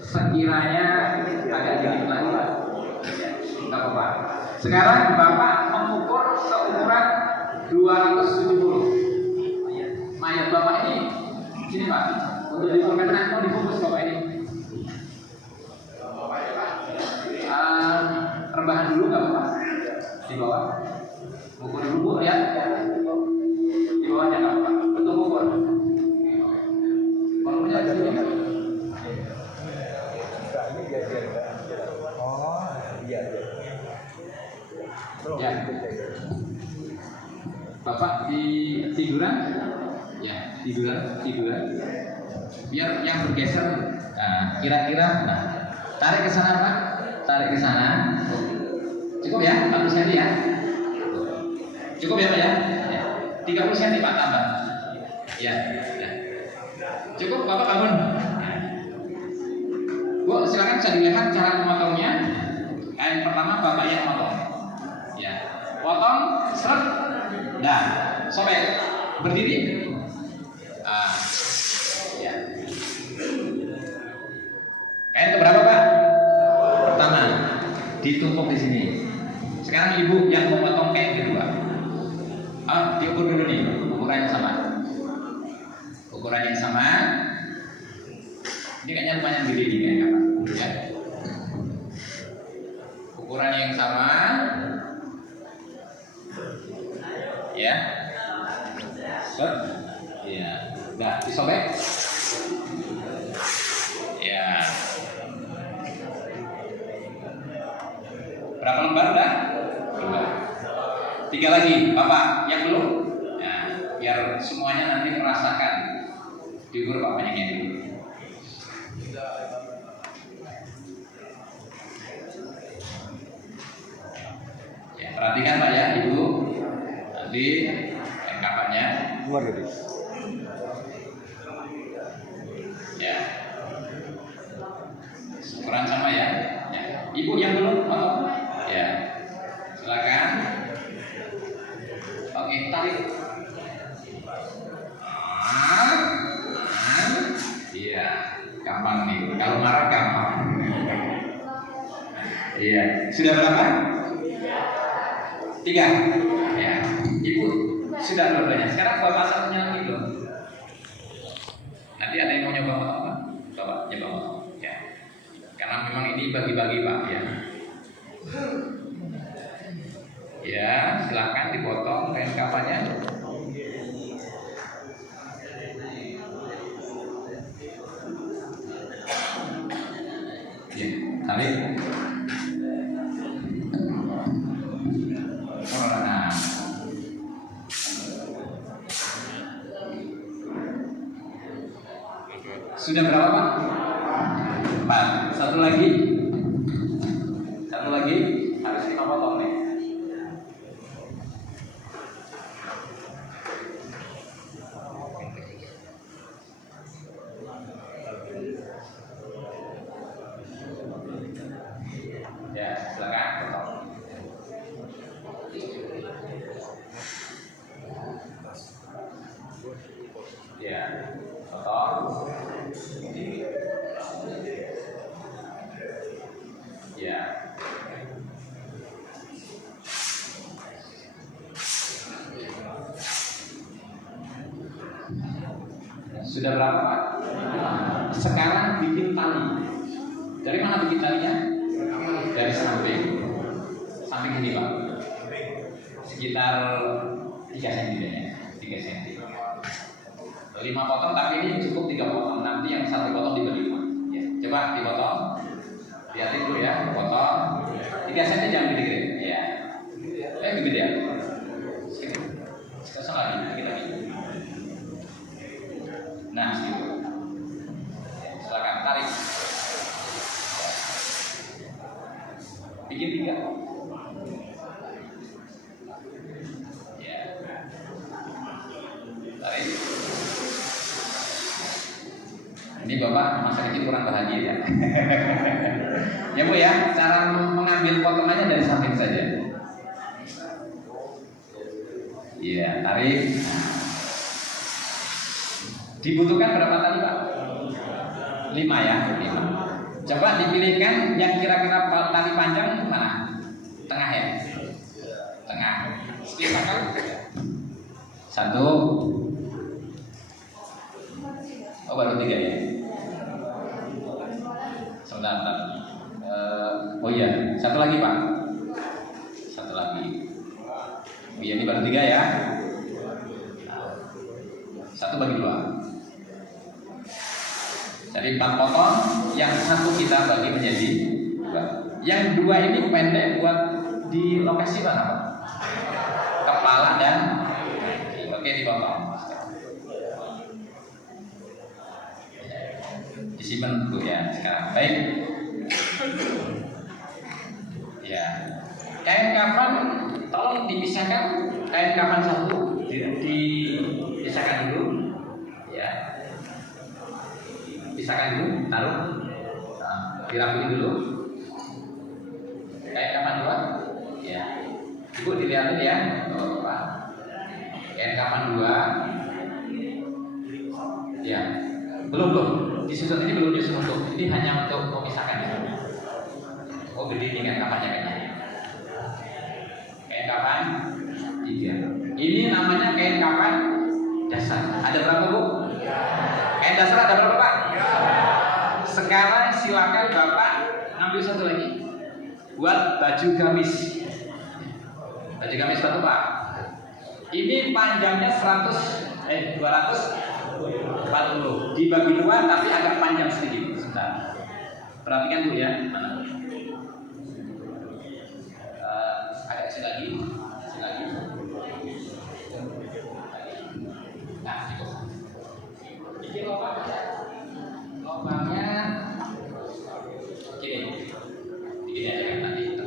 Sekiranya agak dikit lagi, tidak apa-apa. Sekarang Bapak mengukur seukuran 270. Mayat Bapak ini, sini Pak. Untuk diukurkan mau dibungkus Bapak ini. Rebahan dulu nggak Bapak? Di bawah. Ukur dulu Bu, lihat. Di bawahnya nggak Bapak? Betul ukur. Kalau punya di sini. Ya. Bapak di tiduran? Ya, tiduran. Biar yang bergeser, kira-kira, tarik ke sana Pak, tarik ke sana. Cukup ya, 40 cm ya. Cukup ya Pak ya. 30 cm Pak tambah. Ya. Cukup Bapak bangun. Bu, silakan bisa dilihat cara memotongnya. Yang pertama Bapak yang potong. Ya, potong, seret, dan sobek, berdiri. Ya. Kain keberapa Pak? Pertama, ditumpuk di sini. Sekarang Ibu yang memotong kain kedua. Diukur dulu nih, ukurannya sama. ukuran yang sama. Ini kayaknya lumayan gede nih kain kapan, ya. Ukuran yang sama, ya. Set, ya. Nah, disobek, ya. Berapa lembar udah? 2. 3 lagi, Bapak yang belum? Nah, biar semuanya nanti merasakan figur Bapaknya yang dulu. Ya, perhatikan Pak ya, Ibu. Nanti kain kapannya. Luar gitu. Ya. Ukuran sama ya. Ya. Ibu yang belum? Oh. Ya. Silakan. Oke, tarik. Iya, gampang nih. Kalau marah gampang. Iya. Sudah berapa? 3. Ya. Ibu sudah dua-duanya. Sekarang Bapak satunya lagi belum? Nanti ada yang mau nyoba potong Pak? Bapak nyoba potong. Ya. Karena memang ini bagi-bagi Pak ya. Ya, silakan dipotong kain kapannya. Ya, tarik. Nah. Sudah berapa Pak? 4. Satu lagi harus 5 potong nih. Ya, silakan potong. Ya, potong. Ya. Sudah berapa Pak? Sekarang bikin tali. Dari mana bikin talinya? Dari samping ini Pak. Sekitar 3 cm ya. 3 cm. 5 potong, tapi ini cukup 3 potong. Nanti yang 1 potong diberi 5. Ya. Coba dipotong. Lihatin dulu ya, potong. 3 cm jangan gede-gede. Ya. Gede ya. Sekosong lagi, dikit lagi. Nah, gitu. Silakan tarik. Bikin 3. Ya. Tarik. Ini Bapak masa kecil kurang bahagia ya. Ya Bu ya, cara mengambil potongannya dari samping saja. Iya, tarik. Dibutuhkan berapa tadi Pak? 5 ya, 5. Coba dipilihkan yang kira-kira tali panjang mana? Tengah ya? Tengah. Sekitar kan? 1. Oh baru 3 ya? Sebentar. Oh iya, 1 lagi Pak. 1 lagi. Oh iya, ini baru 3 ya? 1 bagi 2. Jadi 4 potong, yang 1 kita bagi menjadi 2. Yang 2 ini pendek buat di lokasi mana Pak? Kepala dan oke, dipotong. Disimpan dulu ya sekarang. Baik. Ya. Kain kafan tolong dipisahkan. Kain kafan 1 dipisahkan dulu. Ya. Pisahkan dulu, taruh. Nah, dirapiin dulu. Kain kafan 2. Ya. Ibu dilihatin ya. Oh, Pak. Kain kafan 2. Ya. Belum. Di sudut ini belum disentuh. Ini hanya untuk memisahkan ya. Oh gede ini kain kafannya kayaknya. Kain kafan 3. Ini namanya kain kafan dasar. Ada berapa Bu? Kain dasar ada berapa Pak? Sekarang silakan Bapak ambil satu lagi buat baju gamis. Baju gamis satu Pak. Ini panjangnya 240. Dibagi dua tapi agak panjang sedikit. Sebentar. Perhatikan dulu ya. Mana? Agak isi lagi. Nah, cukup. Bikin lubang aja. Lubangnya gini. Begini aja kan tadi.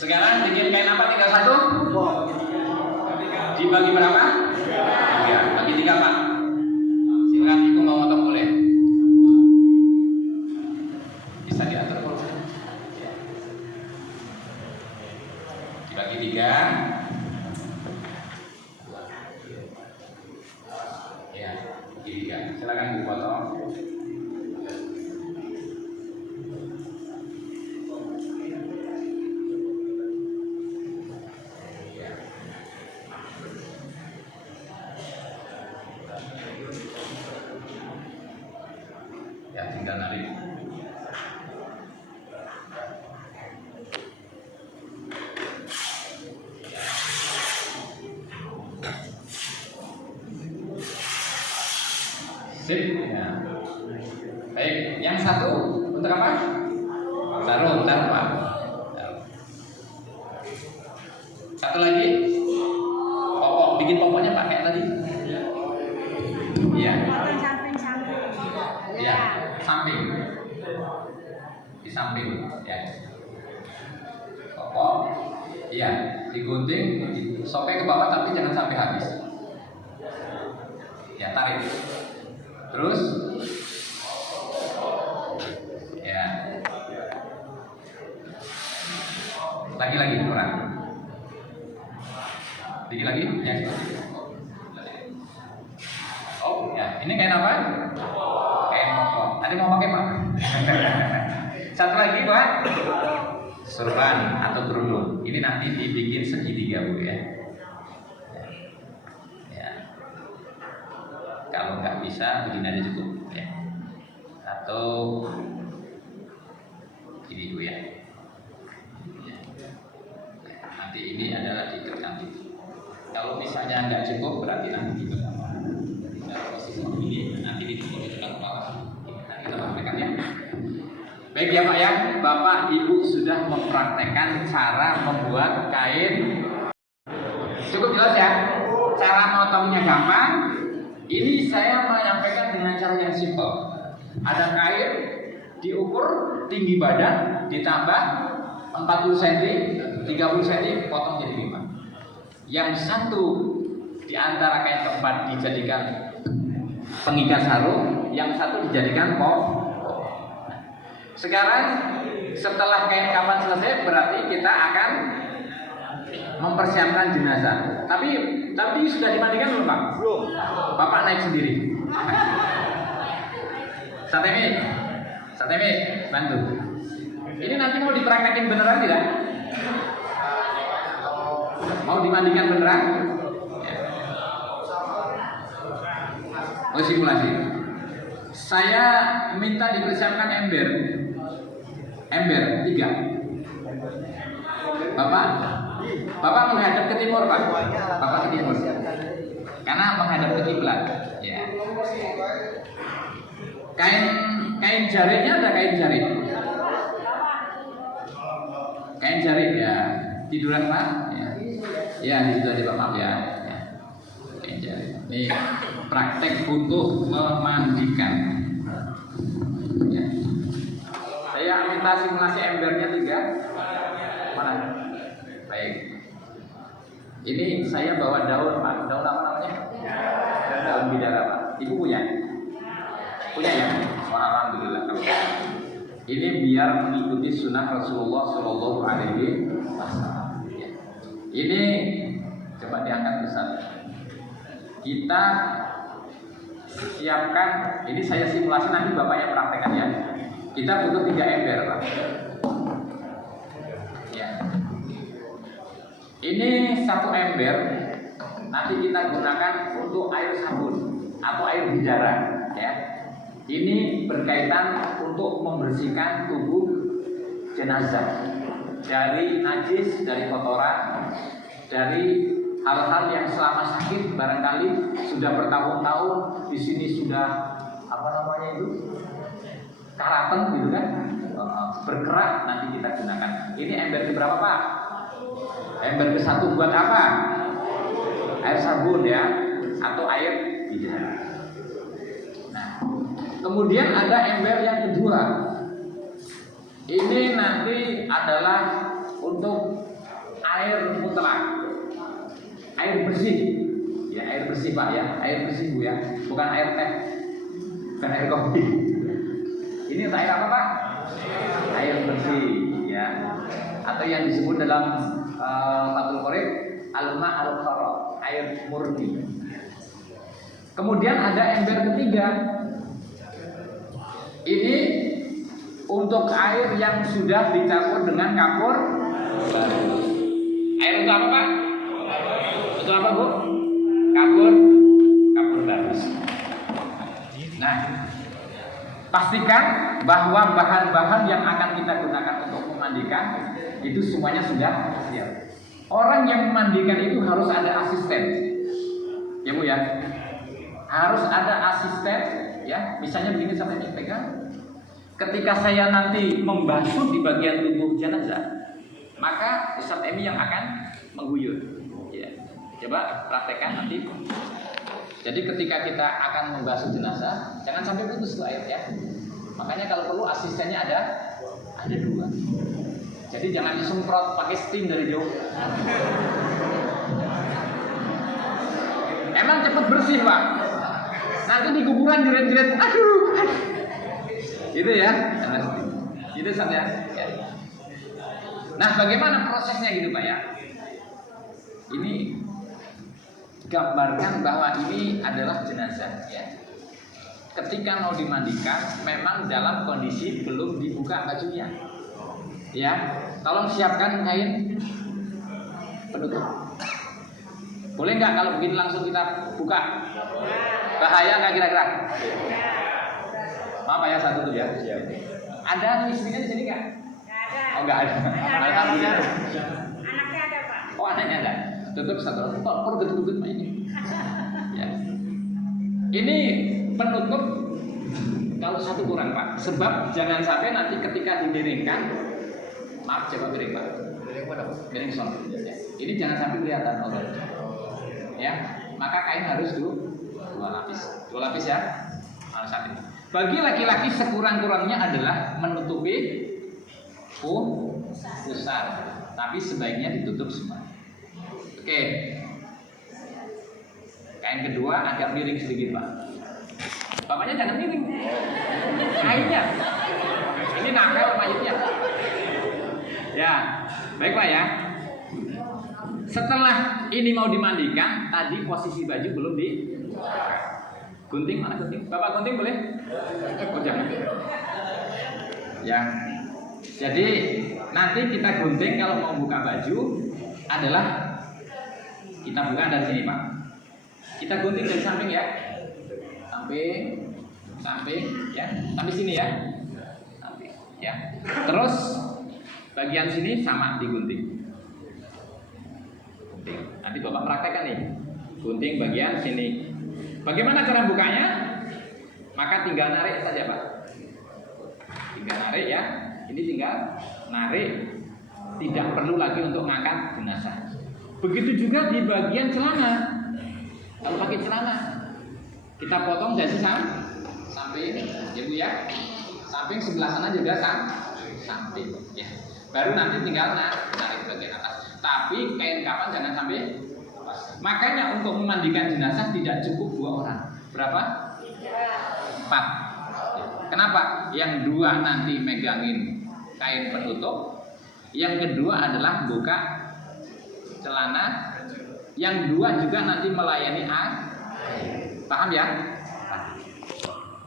Sekarang bikin kain apa tinggal satu? Dibagi berapa? 3. Bagi 3 Pak. Silakan Ibu mau motong boleh. Bisa diatur Pak. Dibagi 3. Ya, bagi 3. Silakan Ibu potong. Tinggal narik. Sip. Ya. Baik, yang satu untuk apa? Sarung, Pak. Satu lagi. Popok, bikin popoknya pakai tadi. Iya. Ya, samping. Di samping, ya. Popok. Iya, digunting, sampai ke bawah tapi jangan sampai habis. Ya, tarik. Terus. Ya. Lagi kurang. Dikit lagi, ya. Oh, ya. Ini kain apa? Ada mau pakai Pak? Satu lagi Pak, sorban atau kerudung. Ini nanti dibikin segitiga Bu ya. Ya. Kalau nggak bisa begini aja cukup ya. Atau ini Bu ya. Nanti ini adalah diikat nanti. Kalau misalnya nggak cukup berarti nanti diikat apa? Posisi ini nanti diikat apa? Kita praktekkan ya. Baik ya Pak ya, Bapak Ibu sudah mempraktekkan cara membuat kain. Cukup jelas ya. Cara motongnya gampang. Ini saya menyampaikan dengan cara yang simpel. Ada kain diukur tinggi badan ditambah 40 cm, 30 cm potong jadi 5. Yang satu di antara kain keempat dijadikan pengikat sarung, yang satu dijadikan popok. Sekarang setelah kain kafan selesai berarti kita akan mempersiapkan jenazah. Tapi sudah dimandikan belum Pak? Belum. Bapak naik sendiri. Satemi, bantu. Ini nanti mau dipraktekin beneran tidak? Mau dimandikan beneran? Oh, simulasi. Saya minta dipersiapkan ember 3. Bapak menghadap ke timur Pak. Bapak ke timur. Karena menghadap ke kiblat. Ya. Kain jaritnya ada kain jarit. Kain jarit ya. Tiduran Pak. Ya. Ya di situ ada Pak, maaf ya. Ya. Kain jarit. Ini praktek untuk memandikan. Ya. Saya minta simulasi embernya 3. Mana? Baik. Ini saya bawa daun Pak. Daun apa namanya? Daun bidara Pak. Ibu punya? Punya ya? Alhamdulillah. Ini biar mengikuti sunnah Rasulullah Shallallahu Alaihi Wasallam. Ini coba diangkat besar. Kita siapkan. Ini saya simulasi, nanti bapaknya praktekkan ya. Kita butuh 3 ember Pak. Ya. Ini 1 ember. Nanti kita gunakan untuk air sabun atau air bidara. Ya. Ini berkaitan untuk membersihkan tubuh jenazah dari najis, dari kotoran, dari hal-hal yang selama sakit barangkali sudah bertahun-tahun di sini sudah apa namanya itu karaten gitu kan, bergerak, nanti kita gunakan. Ini ember keberapa Pak? Ember ke-1 buat apa? Air sabun ya, atau air bidara. Kemudian ada ember yang kedua. Ini nanti adalah untuk air mutlak, air bersih. Ya air bersih Pak ya, air bersih Bu ya, bukan air teh, bukan air kopi. Ini air apa Pak? Air bersih ya, atau yang disebut dalam Fathul Qorib al-ma' al-kharar, air murni. Kemudian ada ember ketiga. Ini untuk air yang sudah dicampur dengan kapur. Air untuk apa Pak? Untuk apa Bu? Kapur bagus. Nah, pastikan bahwa bahan-bahan yang akan kita gunakan untuk memandikan itu semuanya sudah siap. Orang yang memandikan itu harus ada asisten, ya Bu ya. Harus ada asisten. Ya, misalnya begini sampai pegang. Ketika saya nanti membasuh di bagian tubuh jenazah, maka Ustaz Emi yang akan mengguyur. Ya. Coba praktekkan nanti. Jadi ketika kita akan membasuh jenazah, jangan sampai putus tuh air ya. Makanya kalau perlu asistennya ada 2. Jadi jangan disemprot pakai steam dari jauh. Emang cepat bersih Pak. Nanti di kuburan jiret-jiret, aduh. Gitu ya. Gitu saja. Ya. Nah, bagaimana prosesnya gitu Pak ya? Ini gambarkan bahwa ini adalah jenazah ya. Ketika mau dimandikan, memang dalam kondisi belum dibuka bajunya. Ya, tolong siapkan kain penutup. Boleh nggak kalau begini langsung kita buka? Bahaya nggak kira-kira? Maaf ya, satu tuh ya. Ada istrinya di sini nggak? Nggak ada. Oh nggak ada. Alhamdulillah. Anaknya ada Pak. Oh anaknya ada. Tutup satu. Kok gedut-gedut ini? Ya. Ini penutup kalau 1 kurang Pak. Sebab jangan sampai nanti ketika dimiringkan, maaf coba miring Pak. Miring sono. Ya. Ini jangan sampai kelihatan Allah. Ya. Maka kain harus 2 lapis. 2 lapis ya. Satu. Bagi laki-laki sekurang-kurangnya adalah menutupi pusar, tapi sebaiknya ditutup semua. Oke. Kain kedua agak miring sedikit Pak. Bapaknya jangan miring. Kainnya. Ini nakal mayatnya. Ya, baik Pak ya. Setelah ini mau dimandikan, tadi posisi baju belum di gunting, mana gunting? Bapak gunting boleh? Oh jangan. Ya. Jadi nanti kita gunting kalau mau buka baju adalah kita buka dari sini Pak. Kita gunting dari samping ya. Samping ya. Sampai sini ya. Samping ya. Terus bagian sini sama digunting. Nanti Bapak praktekkan nih. Gunting bagian sini. Bagaimana cara bukanya? Maka tinggal narik saja Pak. Tinggal narik ya. Ini tinggal narik. Tidak perlu lagi untuk ngangkat jenazah. Begitu juga di bagian celana. Kalau pakai celana, kita potong dari samping, ya Bu ya. Samping sebelah sana juga samping. Ya. Baru nanti tinggal narik bagian atas. Tapi kain kafan jangan sampai lepas. Makanya untuk memandikan jenazah tidak cukup 2 orang. Berapa? 4. Kenapa? Yang 2 nanti megangin kain penutup, yang kedua adalah buka celana, yang 2 juga nanti melayani air. Paham ya?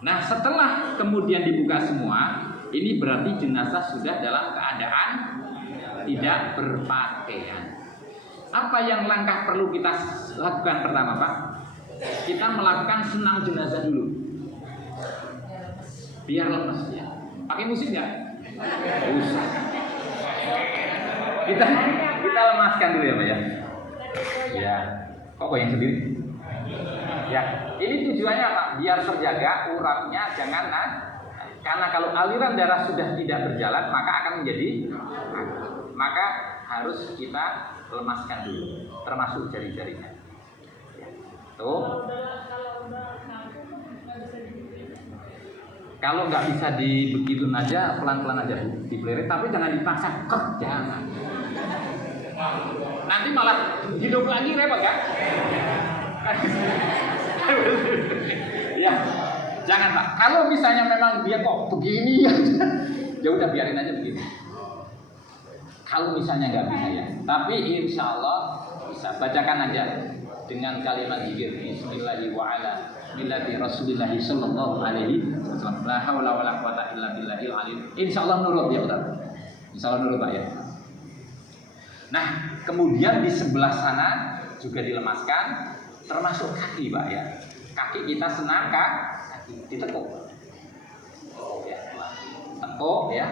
Nah, setelah kemudian dibuka semua, ini berarti jenazah sudah dalam keadaan tidak berpakaian. Apa yang langkah perlu kita lakukan pertama, Pak? Kita melakukan senam jenazah dulu. Biar lemas ya. Pakai musik nggak? Usah. Kita lemaskan dulu ya, Pak ya. Ya. Kok yang sendiri? Ya. Ini tujuannya apa? Biar terjaga uratnya jangan karena kalau aliran darah sudah tidak berjalan maka akan menjadi maka harus kita lemaskan dulu, termasuk jari-jarinya. Tuh. Kalau nggak bisa dibegitun aja, pelan-pelan aja Bu, dipelirit, tapi jangan dipaksa, jangan. Nanti malah hidup lagi repot kan? Ya, jangan Pak. Kalau misalnya memang dia kok begini ya udah biarin aja begini. Kalau misalnya nggak bisa ya, tapi insya Allah bisa. Bacakan aja dengan kalimat zikir Bismillahirrahmanirrahim wa ala millati Rasulillah sallallahu alaihi wasallam. La haula wala quwata illa billahil alim. Insya Allah nurut ya Ustaz. Insya Allah nurut Pak ya. Nah, kemudian di sebelah sana juga dilemaskan, termasuk kaki Pak ya. Kaki kita senam kaki ditekuk. Ya, tekuk ya.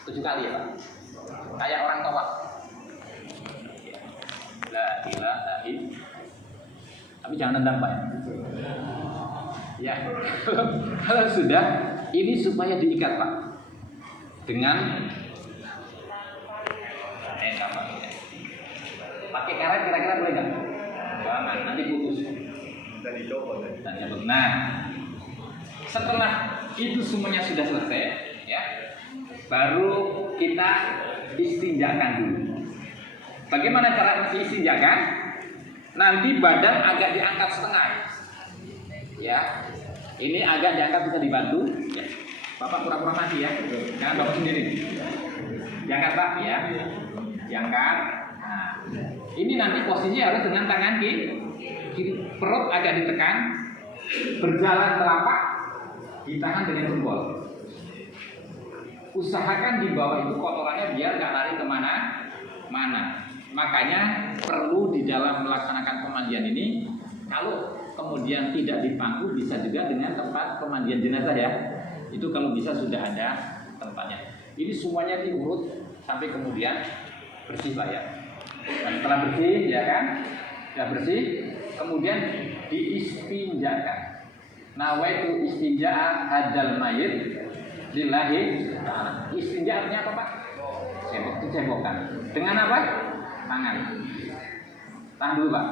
7 kali ya Pak. Kayak orang tawaf. La ilaha illallah. Tapi jangan nendang Pak ya. Ya. Kalau sudah, ini supaya diikat Pak. Dengan apa ya? Pakai karet kira-kira boleh nggak? Jangan, nanti putus. Nah, setelah itu semuanya sudah selesai, ya, baru kita istinjakan dulu. Bagaimana cara istinjakan? Nanti badan agak diangkat setengah, ya. Ini agak diangkat, bisa dibantu. Ya. Bapak pura-pura mati ya, jangan bapak sendiri. Diangkat Pak, ya. Diangkat. Nah, ini nanti posisinya harus dengan tangan kiri, perut agak ditekan, berjalan telapak, ditahan dengan jempol. Usahakan di bawah itu kotorannya biar nggak lari kemana-mana. Makanya perlu di dalam melaksanakan pemandian ini, kalau kemudian tidak di pangku, bisa juga dengan tempat pemandian jenazah ya. Itu kalau bisa sudah ada tempatnya. Ini semuanya diurut sampai kemudian bersih Pak ya. Nah, setelah bersih ya kan, sudah bersih, kemudian diistinjakan. Nawaitu istinja'a hadal mayit lillahi ta'ala. Istinja artinya apa Pak? Dicebokkan. Dengan apa? Tangan. Tahan dulu Pak.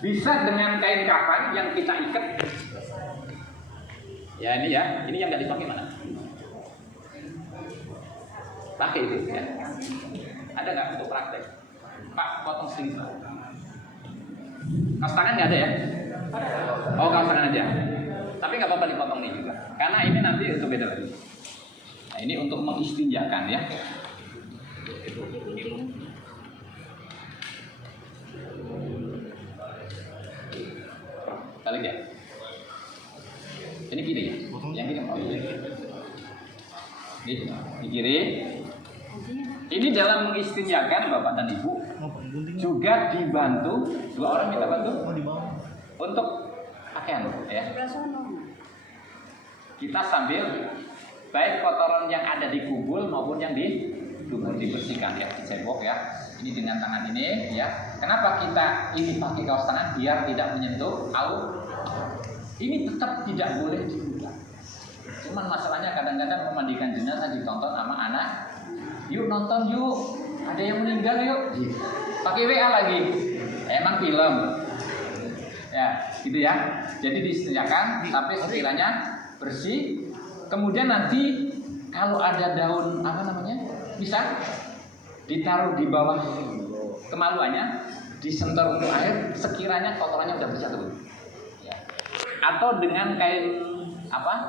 Bisa dengan kain kafan yang kita ikat. Ya ini ya, ini yang nggak dipakai mana? Pakai itu ya. Ada nggak untuk praktek? Pak, potong sedikit Pak. Kaos tangan nggak ada ya? Oh, kaos tangan aja. Tapi nggak apa-apa dipotong nih juga. Karena ini nanti untuk beda lagi. Nah, ini untuk mengistinjakan ya. Balik ya. Ini kiri ya. Yang kiri mau ini kiri. Ini dalam mengistinjakan Bapak dan Ibu juga dibantu 2 orang minta bantu untuk pakaian ya. Kita sambil baik kotoran yang ada di kubul maupun yang di kubul dibersihkan ya, dicebok ya. Ini dengan tangan ini ya. Kenapa kita ini pakai kaos tangan? Biar tidak menyentuh ini tetap tidak boleh diulang. Cuman masalahnya kadang-kadang memandikan jenazah ditonton sama anak. Yuk nonton yuk, ada yang meninggal yuk. Pakai WA lagi. Emang film. Ya, gitu ya. Jadi disediakan sampai sekiranya bersih. Kemudian nanti kalau ada daun apa namanya, bisa ditaruh di bawah kemaluannya, disentor untuk air, sekiranya kotorannya udah bisa turun. Ya. Atau dengan kain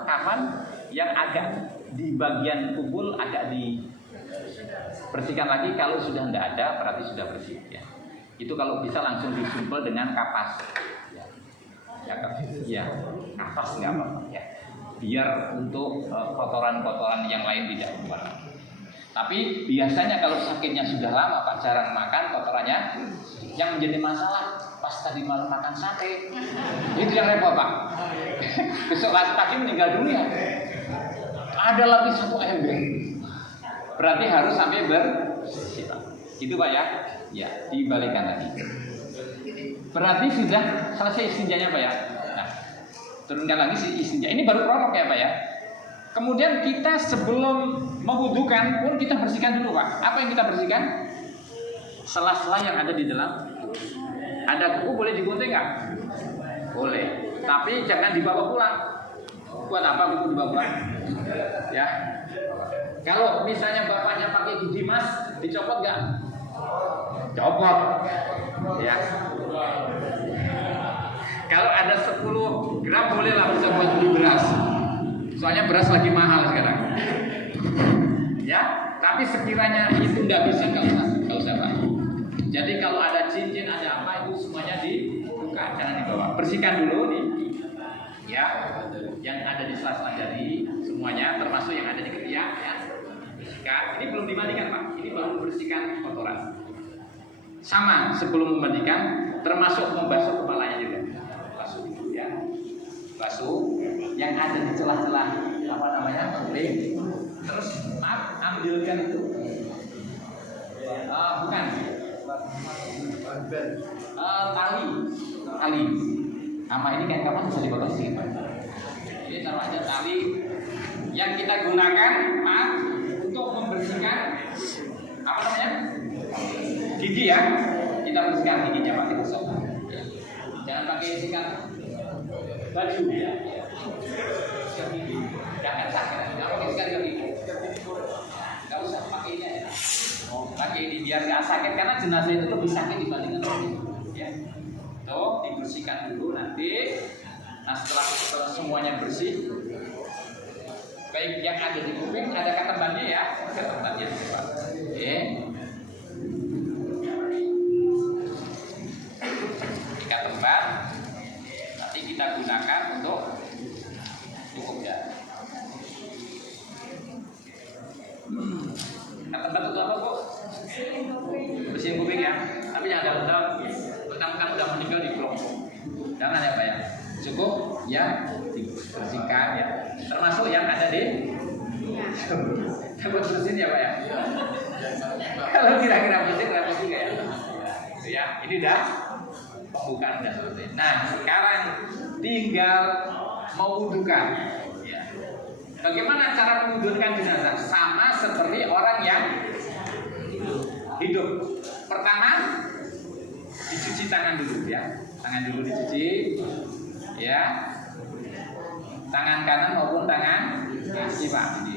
kafan yang agak di bagian kumpul agak dibersihkan lagi. Kalau sudah tidak ada berarti sudah bersih. Ya. Itu kalau bisa langsung disumpel dengan kapas. Ya, kapas nggak apa-apa. Ya. Biar untuk kotoran-kotoran yang lain tidak keluar. Tapi biasanya kalau sakitnya sudah lama Pak, jarang makan kotorannya, yang menjadi masalah pas tadi malam makan sate, itu yang repot Pak. Besok pagi meninggal dunia. Ada lagi satu ember, berarti harus sampai bersih Pak. Itu Pak ya, ya dibalikan lagi. Berarti sudah selesai istinjanya Pak ya. Nah, turunkan lagi si istinja. Ini baru prolog ya Pak ya. Kemudian kita sebelum mewudukan pun kita bersihkan dulu Pak. Apa yang kita bersihkan? Sela-sela yang ada di dalam. Ada kuku boleh digunting nggak? Boleh. Tapi jangan dibawa pulang. Buat apa kuku dibawa pulang? Ya. Kalau misalnya bapaknya pakai gigi emas, dicopot nggak? Copot. Ya. Kalau ada 10 gram bolehlah bisa buat beli beras. Soalnya beras lagi mahal sekarang. Ya, tapi sekiranya itu nggak bisa, nggak usah Pak. Jadi kalau ada cincin, ada apa itu semuanya dibuka, jangan dibawa. Bersihkan dulu nih, ya, yang ada di sela-sela jadi semuanya, termasuk yang ada di ketiak, ya. Bersihkan. Ini belum dimandikan Pak. Ini baru bersihkan kotoran. Sama sebelum memandikan, termasuk membasuh kepalanya juga. Basuh dulu ya. Basuh yang ada di celah-celah apa namanya kering. Terus maaf, ambilkan itu. Bukan. Tali. Nama ini kayak kapan bisa dipotong sih Pak? Ini taruh aja tali yang kita gunakan maaf untuk membersihkan apa namanya gigi ya. Kita bersihkan giginya pakai gosok. Jangan pakai sikat baju ya. Jangan sakit. Nggak pakai sikat gigi. Nggak usah pakai ini aja. Pakai ini biar nggak sakit karena jenazah itu lebih sakit dibandingkan ini. Ya. Tuh dibersihkan dulu nanti. Nah setelah semuanya bersih, baik yang ada di kuping ada katembannya ya, katembannya. Oke. Ikat tempat nanti kita gunakan untuk cukup ya. Ikat tempat untuk apa Bu? Bersihin kuping ya. Tapi yang dalam-dalam mentang-mentang udah meninggal di kelompok. Jangan ya Pak ya. Cukup ya dibersihkan ya. Termasuk yang ada di tempat bersihin ya Pak ya. Kalau kira-kira bersih repot juga ya. Ya, ini dah pembukaan udah selesai. Nah, sekarang tinggal mewudukan. Ya. Bagaimana cara mewudukan jenazah? Sama seperti orang yang hidup. Pertama, dicuci tangan dulu ya. Tangan dulu dicuci. Ya. Tangan kanan maupun tangan kiri Pak. Ini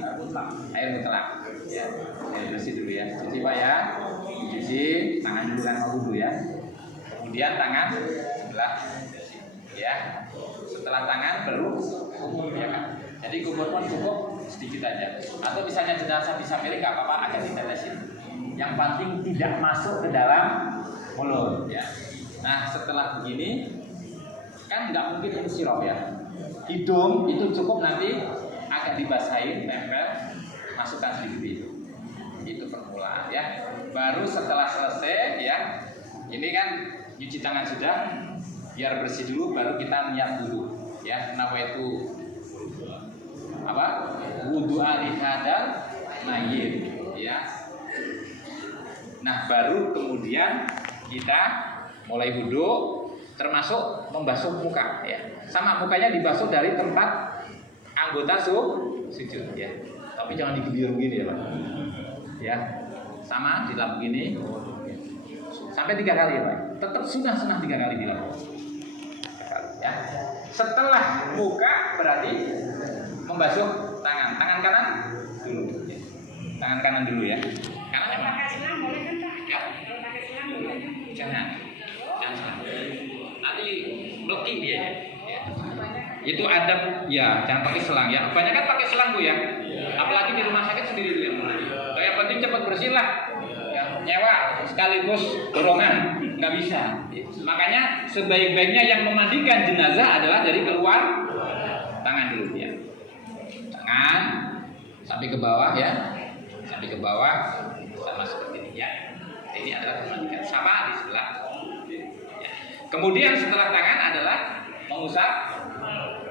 air mutlak. Ya. Air bersih dulu ya. Cuci Pak ya. Cuci tangan dulu kan mau wudhu ya. Kemudian tangan sebelah ya. Setelah tangan baru kubur ya kan. Jadi kubur pun cukup sedikit aja. Atau misalnya jenazah bisa miring nggak apa-apa, agak ditetesin. Yang penting tidak masuk ke dalam mulut ya. Nah setelah begini kan nggak mungkin itu sirop ya. Hidung itu cukup nanti agak dibasahin, tempel, masukkan sedikit itu permulaan ya. Baru setelah selesai ya, ini kan cuci tangan sudah, biar bersih dulu, baru kita niat dulu ya. Nawaitu apa? Wudu alihadal mayyit ya. Nah baru kemudian kita mulai wudu. termasuk membasuh muka ya. Sama mukanya dibasuh dari tempat anggota sujud ya. Tapi jangan digigir begini ya Pak. Ya. Sama dilap begini sampai 3 kali ya Pak. Tetap sunnah 3 kali dilap. Ya. Setelah muka berarti membasuh tangan kanan dulu. Ya. Tangan kanan dulu ya. Kanan yang mana? Pakai selang boleh kan Pak? Ya. Kalau pakai selang boleh kan? Jangan. Nanti melekit dia ya. Ya. Itu adab ya, jangan pakai selang ya. Banyak kan pakai selang Bu ya. Apalagi di rumah sakit sendiri tuh ya. Yang penting cepat bersih lah. Ya, nyewa sekaligus dorongan nggak bisa. Makanya sebaik-baiknya yang memandikan jenazah adalah dari keluar tangan dulu ya. Tangan sampai ke bawah ya. Sampai ke bawah sama seperti ini ya. Ini adalah memandikan sama di sebelah. Ya. Kemudian setelah tangan adalah mengusap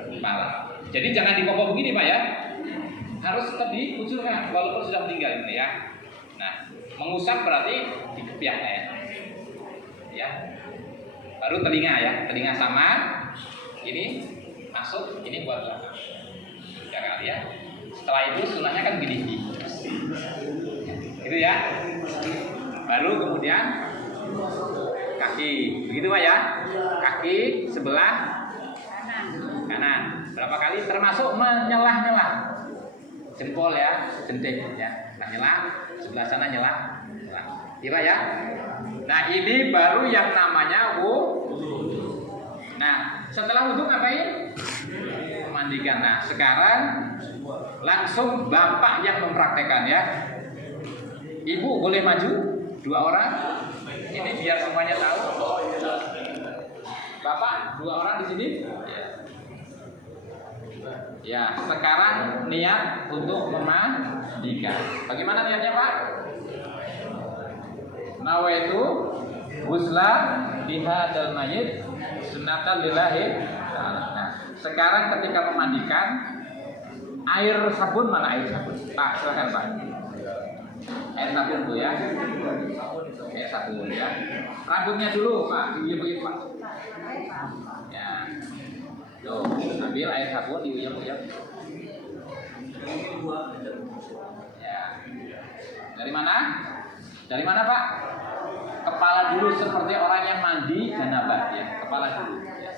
kepala. Jadi jangan dikopok begini Pak ya. Harus tetap dikucurkan walaupun sudah meninggal ini ya. Nah, mengusap berarti dikepiaknya ya. Ya. Baru telinga ya, telinga sama. Ini masuk, ini buat belakang. Ya kali ya. Setelah itu sunahnya kan gini. Gitu ya. Baru kemudian kaki. Begitu Pak ya. Kaki sebelah kanan. Berapa kali termasuk menyelah-nyelah. Jempol ya, jentik ya. Nyelah, sebelah sana nyelah. Iya ya. Nah, ini baru yang namanya wudu. Nah, setelah wudu ngapain? Memandikan. Nah, sekarang langsung bapak yang mempraktekkan ya. Ibu boleh maju 2 orang. Ini biar semuanya tahu. Bapak 2 orang di sini. Ya, sekarang niat untuk memandikan. Bagaimana niatnya Pak? Nawaitu husla lihadal mayit sunatan lillahi ta'ala. Nah, sekarang ketika memandikan air sabun mana air sabun? Pak, silakan Pak. Air sabun Bu ya. Air sabun ya. Rambutnya dulu Pak, diuyap Pak. Ya. Tuh, ambil air sabun diuyap-uyap. Ya. Dari mana? Dari mana Pak? Kepala dulu seperti orang yang mandi janabah ya, kepala dulu. Ya.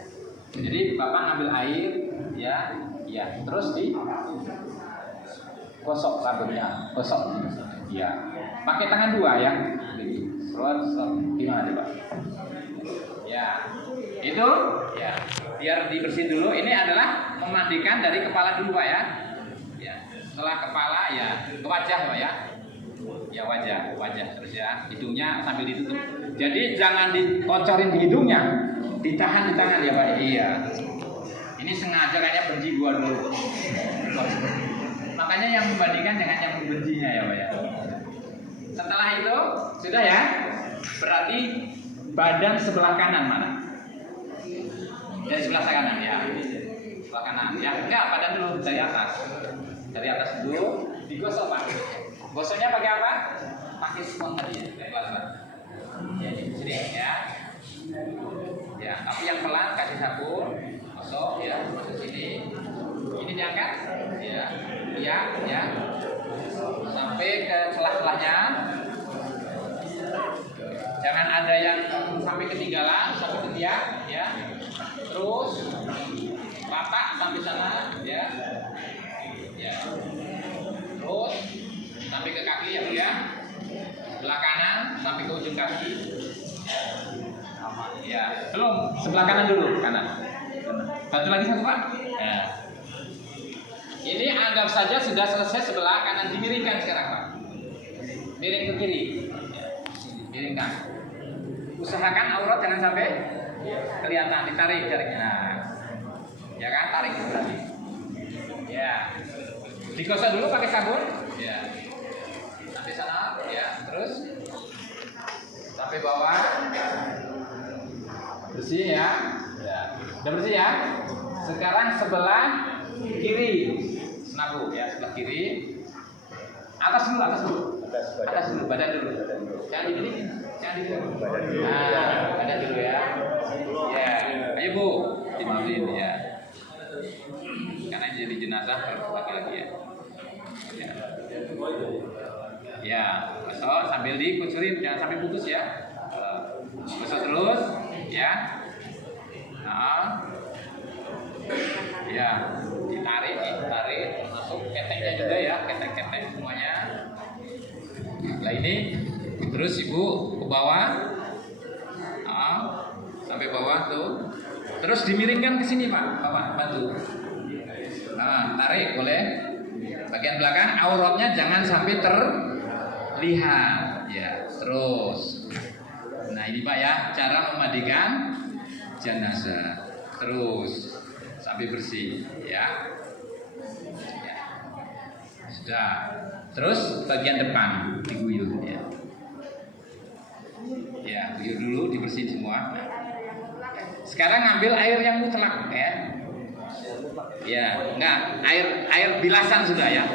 Jadi Bapak ngambil air ya, ya, terus di gosok rambutnya, gosok. Ya. Pakai tangan 2 ya. Terus gimana Pak? Ya. Itu ya. Biar dibersihin dulu. Ini adalah memandikan dari kepala dulu Pak ya. Ya. Setelah kepala ya ke wajah Pak ya. Ya wajah terus ya. Hidungnya sambil ditutup. Jadi jangan dikocorin di hidungnya. Ditahan di tangan ya Pak. Iya. Ini sengaja kayaknya benci gua dulu. Makanya yang memandikan jangan yang membencinya ya Pak ya. Setelah itu sudah ya. Berarti badan sebelah kanan mana? Dari sebelah kanan ya. Sebelah kanan ya. Enggak, badan dulu dari atas. Dari atas dulu digosok Pak. Gosoknya pakai apa? Pakai spons tadi ya, kayak pelan-pelan. Ya, di sini ya. Ya, tapi yang pelan kasih sabun, gosok ya, masuk sini. Ini diangkat ya. Ya, ya. Sampai ke celah-celahnya. Jangan ada yang sampai ketinggalan, sampai ketiak ya. Terus bapak sampai sana ya. Ya. Terus sampai ke kaki ya Bu ya. Sebelah kanan sampai ke ujung kaki. Ya, belum. Sebelah kanan dulu, kanan. Satu lagi satu Pak. Ya. Ini anggap saja sudah selesai sebelah kanan, dimiringkan sekarang Pak. Miring ke kiri. Ya. Miringkan. Usahakan aurat jangan sampai kelihatan, ditarik jariknya. Ya kan, tarik berarti. Ya. Digosok dulu pakai sabun. Ya. Sampai sana, ya. Terus sampai bawah. Bersih ya. Ya. Udah bersih ya. Sekarang sebelah kiri. Senabu ya, sebelah kiri. Atas dulu, atas dulu. Atas dulu, badan dulu. Jangan di sini. Jangan dulu. Nah, ada dulu ya. Ya, ayo Bu, dimaafin ya. Karena jadi jenazah laki-laki ya. Ya. Ya, besok sambil dikucurin, jangan sampai putus ya. Besok terus, ya. Nah, ya, ditarik, masuk keteknya juga ya, ketek semuanya. Nah ini, terus Ibu ke bawah, sampai bawah tuh. Terus dimiringkan ke sini Pak, Bapak bantu. Nah, tarik boleh. Bagian belakang auratnya jangan sampai terlihat. Ya, terus. Nah ini Pak ya, cara memandikan jenazah. Terus sampai bersih, ya. Sudah. Terus bagian depan diguyur, ya. Ya, guyur dulu, dibersihin semua. Sekarang ngambil air yang mutlak, ya. Ya, enggak, air bilasan sudah ya.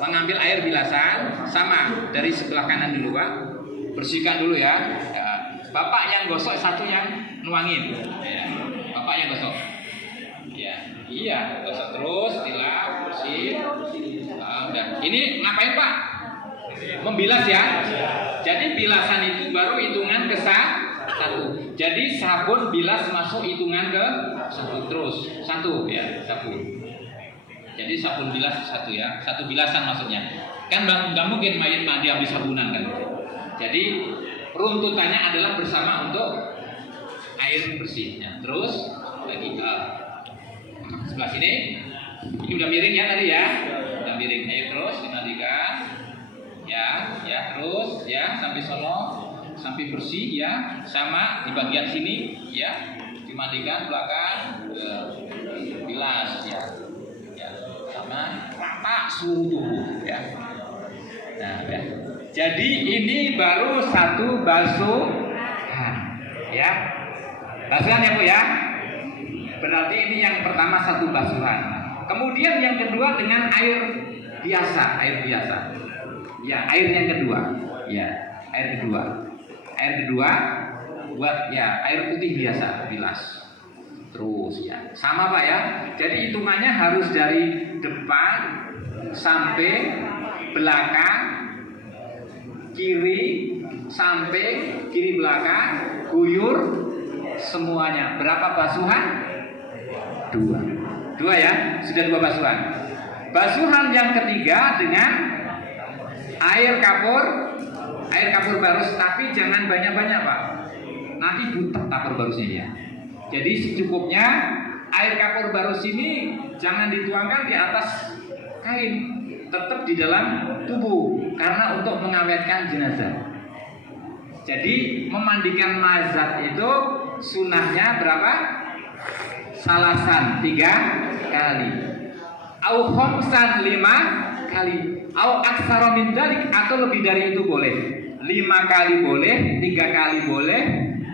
Mengambil air bilasan sama dari sebelah kanan dulu Pak. Bersihkan dulu ya. Bapak yang gosok, satu yang nuangin. Ya. Bapak yang gosok. Ya, iya, gosok terus, dilap, bersih. Udah. Ini ngapain Pak? Membilas ya. Jadi bilasan itu baru hitungan ke satu. Jadi sabun bilas masuk hitungan ke satu ya, sabun. Jadi sabun bilas satu ya, satu bilasan maksudnya. Kan nggak mungkin mayit mandi habis sabunan kan. Jadi runtutannya adalah bersama untuk air bersih. Ya. Terus lagi ke sebelah sini. Ini udah miring ya tadi ya, udah miring. Ayo terus dimandikan. Ya terus ya sampai sono, sampai bersih ya, sama di bagian sini ya, dimandikan belakang, bilas ya, sama rata seluruh tubuh ya. Nah, ya. Jadi ini baru satu basuhan ya, basuhan ya Bu ya. Berarti ini yang pertama satu basuhan. Kemudian yang kedua dengan air biasa. Ya, air yang kedua. Ya, air kedua buat ya air putih biasa bilas. Terus ya. Sama Pak ya. Jadi hitungannya harus dari depan sampai belakang, kiri sampai kiri belakang, guyur semuanya. Berapa basuhan? 2 ya. Sudah 2 basuhan. Basuhan yang ketiga dengan air kapur barus, tapi jangan banyak-banyak Pak. Nanti butek kapur barusnya ya. Jadi secukupnya air kapur barus ini jangan dituangkan di atas kain, tetap di dalam tubuh karena untuk mengawetkan jenazah. Jadi memandikan mazat itu sunahnya berapa? Salasan 3 kali. Au khamsan 5 kali. Au aksara min dzalik, atau lebih dari itu boleh. 5 kali boleh, 3 kali boleh,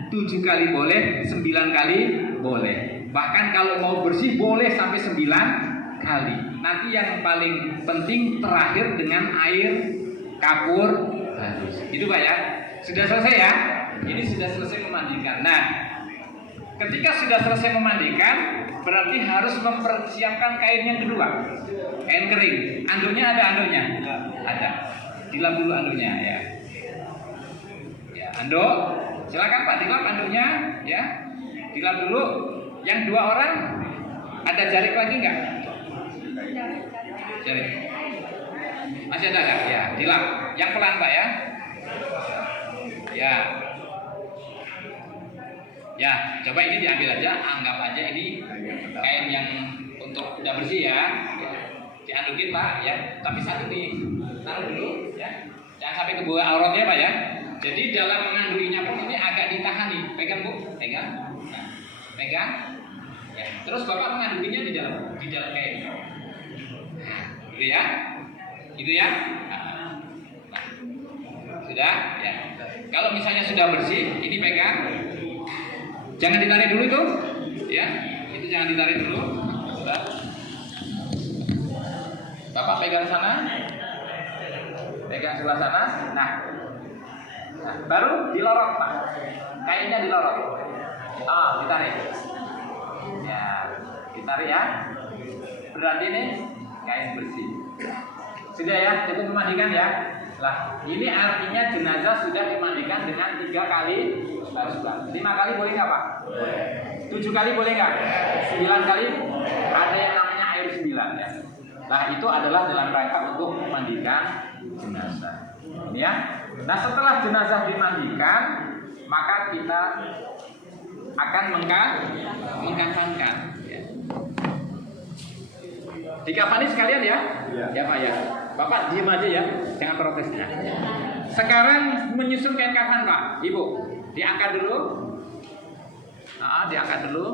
7 kali boleh, 9 kali boleh. Bahkan kalau mau bersih boleh sampai 9 kali. Nanti yang paling penting terakhir dengan air kapur barus. Itu Pak ya. Sudah selesai ya? Ini sudah selesai memandikan. Nah, ketika sudah selesai memandikan, berarti harus mempersiapkan kain yang kedua. Kain kering. Anduknya ada anduknya? Ada. Dilap dulu anduknya ya. Ya, anduk. Silakan Pak dilap anduknya ya. Dilap dulu. Yang 2 orang ada jarik lagi enggak? Jarik. Masih ada enggak? Ya, dilap. Yang pelan Pak ya. Ya. Ya, coba ini diambil aja, anggap aja ini kain yang untuk udah bersih ya. Diadukin Pak ya. Tapi satu nih, taruh dulu ya. Jangan sampai ke bawah auratnya Pak ya. Jadi dalam mengandukinya pun ini agak ditahan nih. Pegang Bu, pegang. Nah, pegang. Ya. Terus Bapak mengandukinya di dalam kain. Nah, gitu ya. Gitu ya. Nah, sudah ya. Kalau misalnya sudah bersih, ini pegang. Jangan ditarik dulu itu, ya. Itu jangan ditarik dulu. Sudah. Bapak pegang sana, pegang sebelah sana. Nah, Nah, baru dilorot Pak. Kainnya dilorot. Ditarik. Ya, ditarik ya. Berarti ini kain bersih. Sudah ya, cukup memandikan ya. Lah, ini artinya jenazah sudah dimandikan dengan 3 kali basmah. 5 kali boleh nggak Pak? 7 kali boleh nggak? 9 kali? Ada yang namanya air 9 ya. Nah, itu adalah dalam rangka untuk memandikan jenazah. Ini ya. Nah, setelah jenazah dimandikan, maka kita akan mengkafankan. Ya. Dikafani sekalian ya? Ya Pak ya. Bapak diem aja ya, jangan protesnya. Sekarang menyusun kain kafan Pak, Ibu. Diangkat dulu. Diangkat dulu.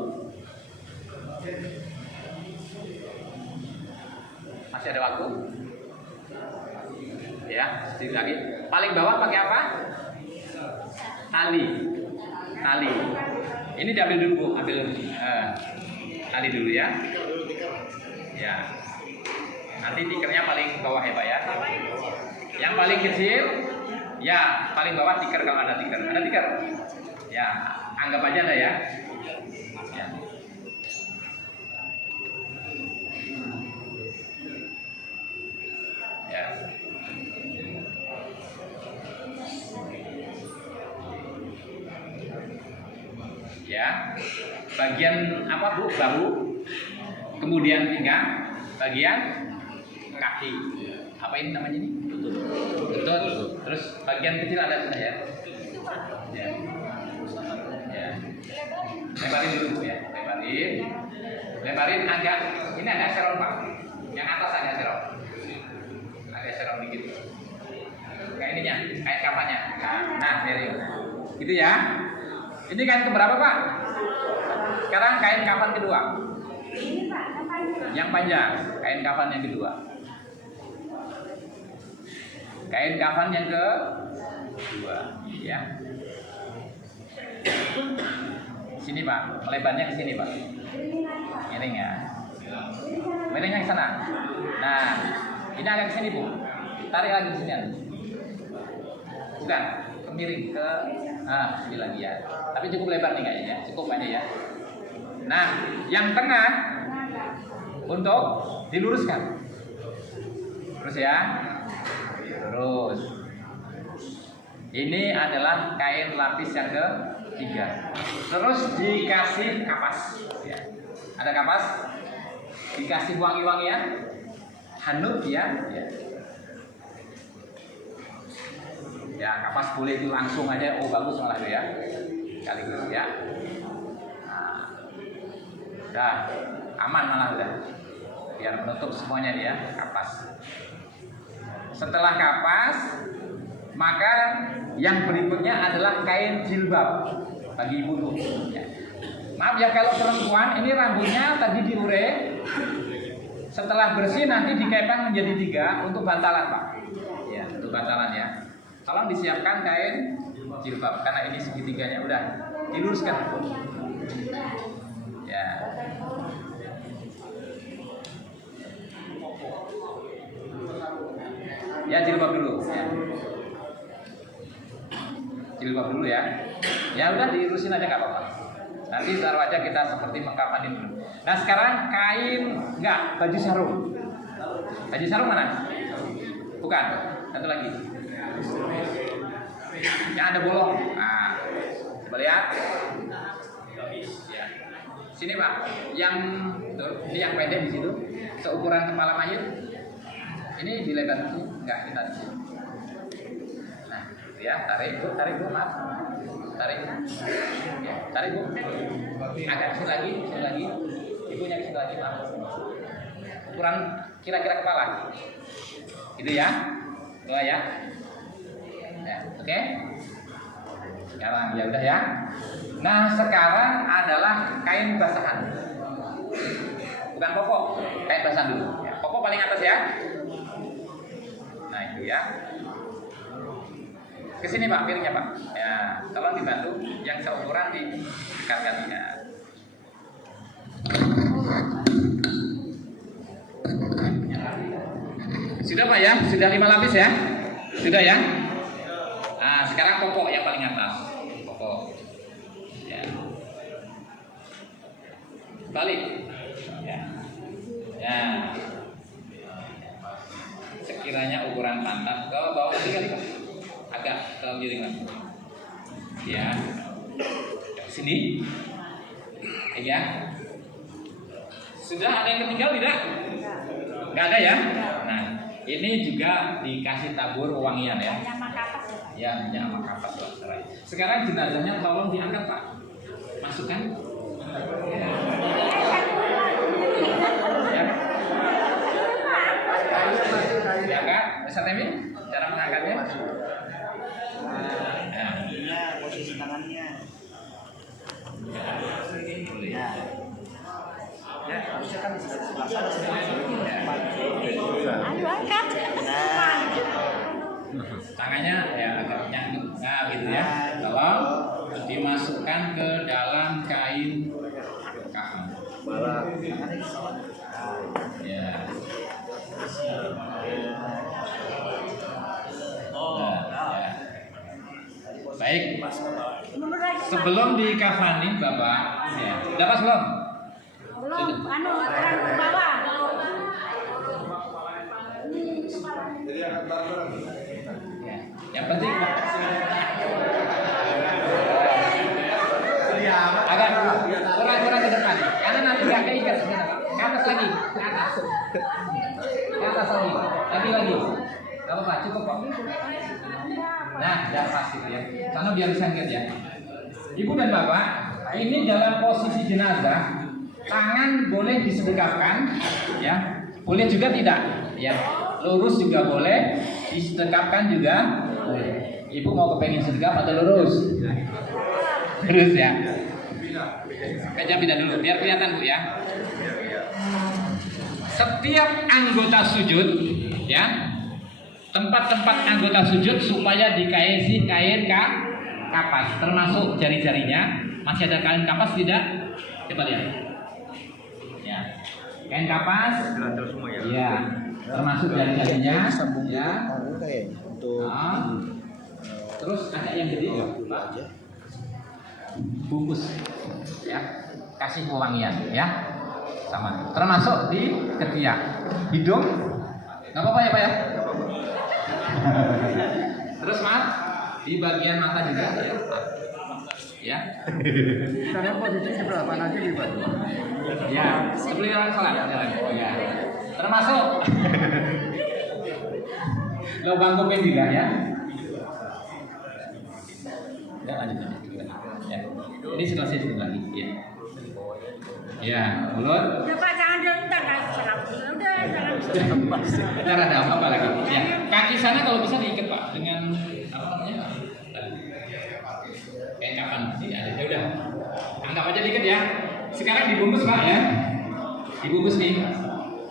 Masih ada waktu? Ya, sedikit lagi. Paling bawah pakai apa? Tali. Ini diambil dulu Bu, ambil tali dulu ya. Ya. Nanti tikernya paling bawah ya Pak ya. Yang paling kecil, ya paling bawah tiker kalau ada tiker. Ada tiker? Ya, anggap aja ada ya. Ya. Ya. Ya. Bagian apa Bu? Bahu. Kemudian pinggang, bagian kaki. Apa ini namanya ini? Lutut. Terus bagian kecil ada sudah ya. Ya. Ya. Lebarin dulu Bu ya. Lebarin agak. Ini agak serong Pak. Yang atas agak serong. Agak serong dikit. Kayak ininya, kayak kapannya. Nah, dari. Gitu ya. Ini kain keberapa Pak? Sekarang kain kafan kedua. Ini Pak, Yang panjang, kain kafan yang kedua. Kain kafan yang kedua, ya. Sini Pak, melebarnya ke sini Pak. Miringnya. Miringnya ke sana. Nah, ini agak ke sini Bu. Tarik lagi ke sini. Bukan, ke miring ke sini lagi ya. Tapi cukup lebar nih kayaknya ya. Cukup aja ya. Nah, yang tengah untuk diluruskan. Terus ya. Terus. Ini adalah kain lapis yang ketiga. Terus dikasih kapas. Ya. Ada kapas. Dikasih wangi-wangian. Hanut ya. Ya, kapas boleh itu langsung aja. Oh, bagus malah itu ya. Sekaligus ya. Udah aman malah udah. Biar menutup semuanya dia kapas. Setelah kapas, maka yang berikutnya adalah kain jilbab bagi ibu tuh. Ya. Maaf ya kalau perempuan ini rambutnya tadi diure. Setelah bersih nanti dikepang menjadi 3 untuk bantalan Pak. Ya, untuk bantalan ya. Tolong disiapkan kain jilbab karena ini segitiganya udah diluruskan. Ya. Ya jilbab dulu. Ya. Jilbab dulu ya. Ya udah diurusin aja nggak apa-apa. Nanti taruh aja kita seperti mengkafanin dulu. Nah sekarang kain baju sarung. Baju sarung mana? Bukan. Satu lagi. Yang ada bolong. Nah, coba lihat. Ya. Sini Pak. Ini yang pendek di situ. Seukuran kepala mayit. Ini dilebar sini. Enggak, kita di sini. Nah, ya, tarik Bu, maaf. Tarik. Ya, tarik Bu. Agak kesini lagi. Ibunya kesini lagi, maaf. Ukuran kira-kira kepala. Gitu ya. Dua ya. Ya, oke. Sekarang ya udah ya. Nah, sekarang adalah kain basahan. Bukan pokok, kain basahan dulu. Ya, pokok paling atas ya. Nah, itu ya. Kesini Pak, piringnya Pak. Ya, tolong dibantu yang seukuran didekatkan ya. Sudah Pak ya? Sudah 5 lapis ya? Sudah ya? Nah, sekarang pokok yang paling atas. Pokok. Ya. Balik. Ya. Ya. Sekiranya ukuran pantat ke bawah kali agak ke miring lagi. Ya. Sini. Ya. Sudah ada yang ketinggal tidak? Enggak ada ya? Nah, ini juga dikasih tabur wangian ya. Ya, sama kapas Pak. Sekarang jenazahnya tolong diangkat Pak. Masukkan. Ya. Ya Kak, bisa Temi? Cara mengangkatnya? Nah, posisi tangannya. Ya. Ya, harusnya kan di sebelah sana semua. Ayo angkat. Tangannya ya agak nyangkut, nah gitu ya. Tolong dimasukkan ke dalam kain kafan. Ya. Nah, ya. Baik. Sebelum dikafanin Bapak, ya. Udah pas belum? Belum, anu orang ke bawah. Ya. Yang penting agak kurang ke depan, karena nanti nggak keikat. Ke atas lagi, ke atas lagi, lagi. Gak apa-apa, cukup kok. Nah, udah pasti ya. Karena biar bisa lihat ya. Ibu dan Bapak, ini dalam posisi jenazah, tangan boleh disedekapkan, ya. Boleh juga tidak, ya. Lurus juga boleh, disedekapkan juga. Ibu mau kepengen sedekap atau lurus? Lurus ya. Kejap tidak dulu, biar kelihatan Bu ya. Setiap anggota sujud, ya, tempat-tempat anggota sujud supaya dikasih kain kapas, termasuk jari-jarinya. Masih ada kain kapas tidak? Coba lihat. Ya, kain kapas. Ya, termasuk jari-jarinya. Ya. Nah, terus ada yang gede, Pak. Bungkus, ya, kasih pewangian, ya. Sama, termasuk di ketiak, hidung, nggak apa-apa ya Pak ya. Terus maaf, di bagian mata juga, ya. Misalnya posisi sebelah mana aja Pak? Ya, seperti orang sholat, ya. Termasuk lubang kuping juga, ya. Ya, lanjut. Ya. Ini sebelah sini lagi, ya. Ya, mulut. Ya Pak, jangan diletak kan. Udah, jangan. Cara ada apa lagi? Ya, kaki sana kalau bisa diikat Pak dengan apa namanya? Kayak kapan? Ya udah. Anggap aja diikat ya. Sekarang dibungkus Pak ya. Dibungkus nih.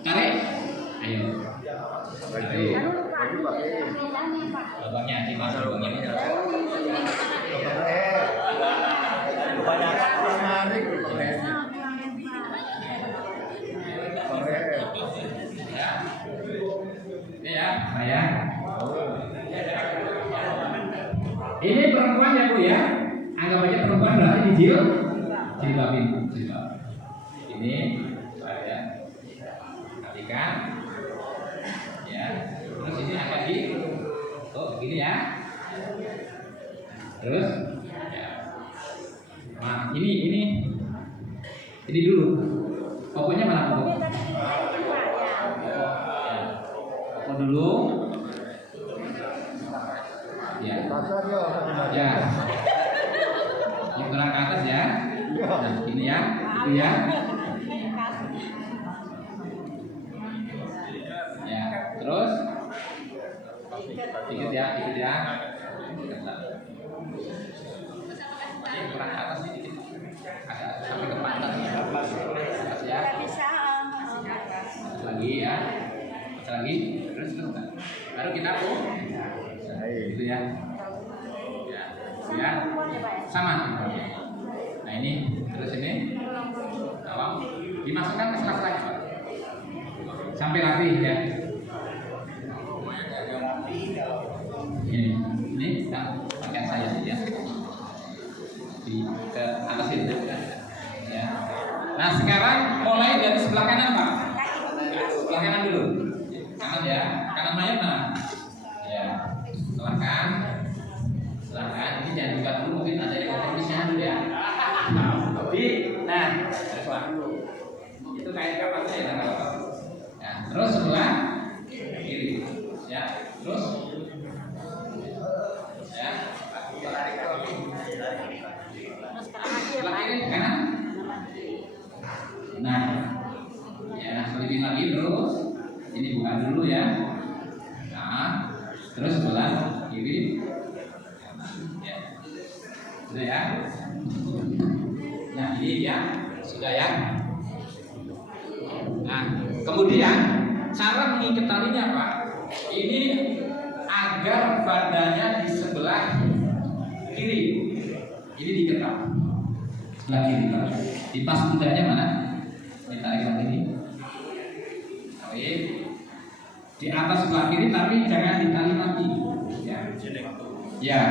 Tarik. Ayo. Lubangnya dimasuk lubangnya. Ya, saya. Ini perempuan ya Bu ya. Anggap aja perempuan berarti jilbabin. Ini saya perhatikan. Ya. Terus ini akan begini ya. Terus ya. Nah, ini dulu. Pokoknya mana Bu? Dulu ya yang gerak ke atas ya. Nah, ini ya, itu ya. Ya, terus ikut ya. Gerak ke atas sedikit, agak sampai ke pantat ya. Lagi ya. Lagi terus baru kita gitu ya. Ya sama. Nah ini terus ini apa dimasukkan ke sela-sela Pak sampai rapi ya. Ini kita pakai perhatikan saya ya. Di ke atas itu ya. Nah sekarang mulai dari sebelah kanan Pak. Sebelah kanan dulu. Kanan ya. Kanan mayat mana? Ya. Silakan. Silakan. Ini jangan buka dulu, mungkin ada di kompromisnya dulu ya. Nah, itu kayak kapan saya ya. Terus sebelah kiri. Ya. Terus ya. Sebelah kiri kanan. Nah, ya selipin lagi terus. Ini buka dulu ya. Nah, terus sebelah kiri. Ya. Sudah ya. Nah, ini ya. Sudah ya. Nah, kemudian cara mengikat talinya Pak. Ini agar badannya di sebelah kiri. Ini diketat. Sebelah kiri Pak. Di pas pundaknya mana? Ditarik yang ini. Oke. Di atas sebelah kiri tapi jangan ditali mati. Ya. Ya.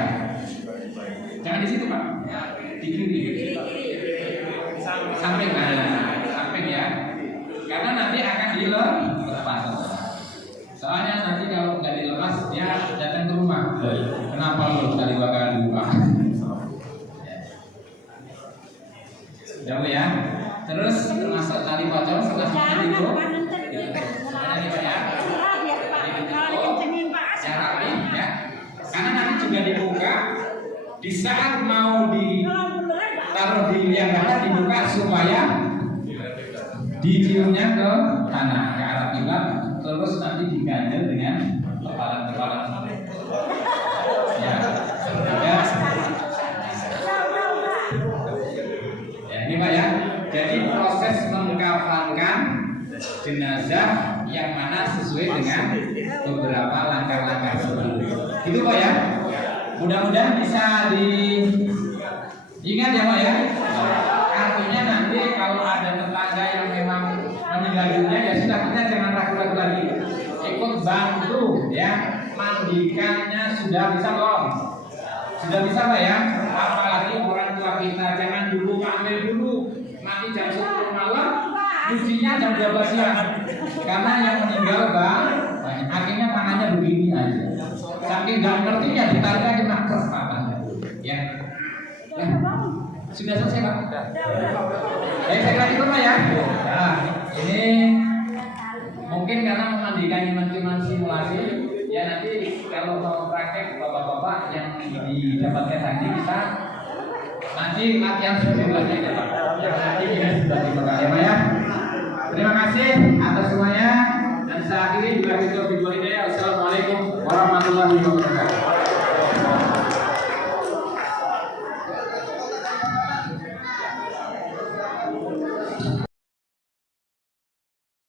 Jangan di situ Pak. Di kiri. Samping samping ya. Karena nanti akan dilepas. Soalnya nanti kalau nggak dilepas dia datang ke rumah. Kenapa lu tali bakal dibuka? Jauh ya. Terus masuk tali pocong setelah itu. Ya. Karena nanti juga dibuka. Di saat mau ditaruh di yang mana dibuka supaya diciumnya ke tanah ke arah kiblat, terus nanti diganjel dengan kepalan-kepalan. Ya. Ya, ini Pak ya. Jadi proses mengkafankan jenazah yang mana sesuai dengan beberapa langkah-langkah sebelumnya. Itu Pak ya. Mudah-mudahan bisa diingat ya Pak ya. Artinya nanti kalau ada tetangga yang memang meninggal dunia ya sudah, kita jangan ragu-ragu lagi. Ikut bantu ya, mandikannya sudah bisa kok. Sudah bisa Pak ya. Apalagi orang tua kita jangan dulu ambil dulu mati jam 10 malam, cucinya jam 12 siang. Karena yang meninggal Pak, akhirnya tangannya begini aja. Saking nggak ngerti ya ditarik aja naker patahnya. Ya. Ya. Sudah selesai Pak? Baik, saya lagi Pak ya. Nah, ini mungkin karena memandikan iman-iman simulasi, ya nanti kalau mau praktek bapak-bapak yang didapatkan tadi kita nanti latihan sebelumnya ya Pak. Yang nanti ya sudah dipakai ya Pak ya. Terima kasih.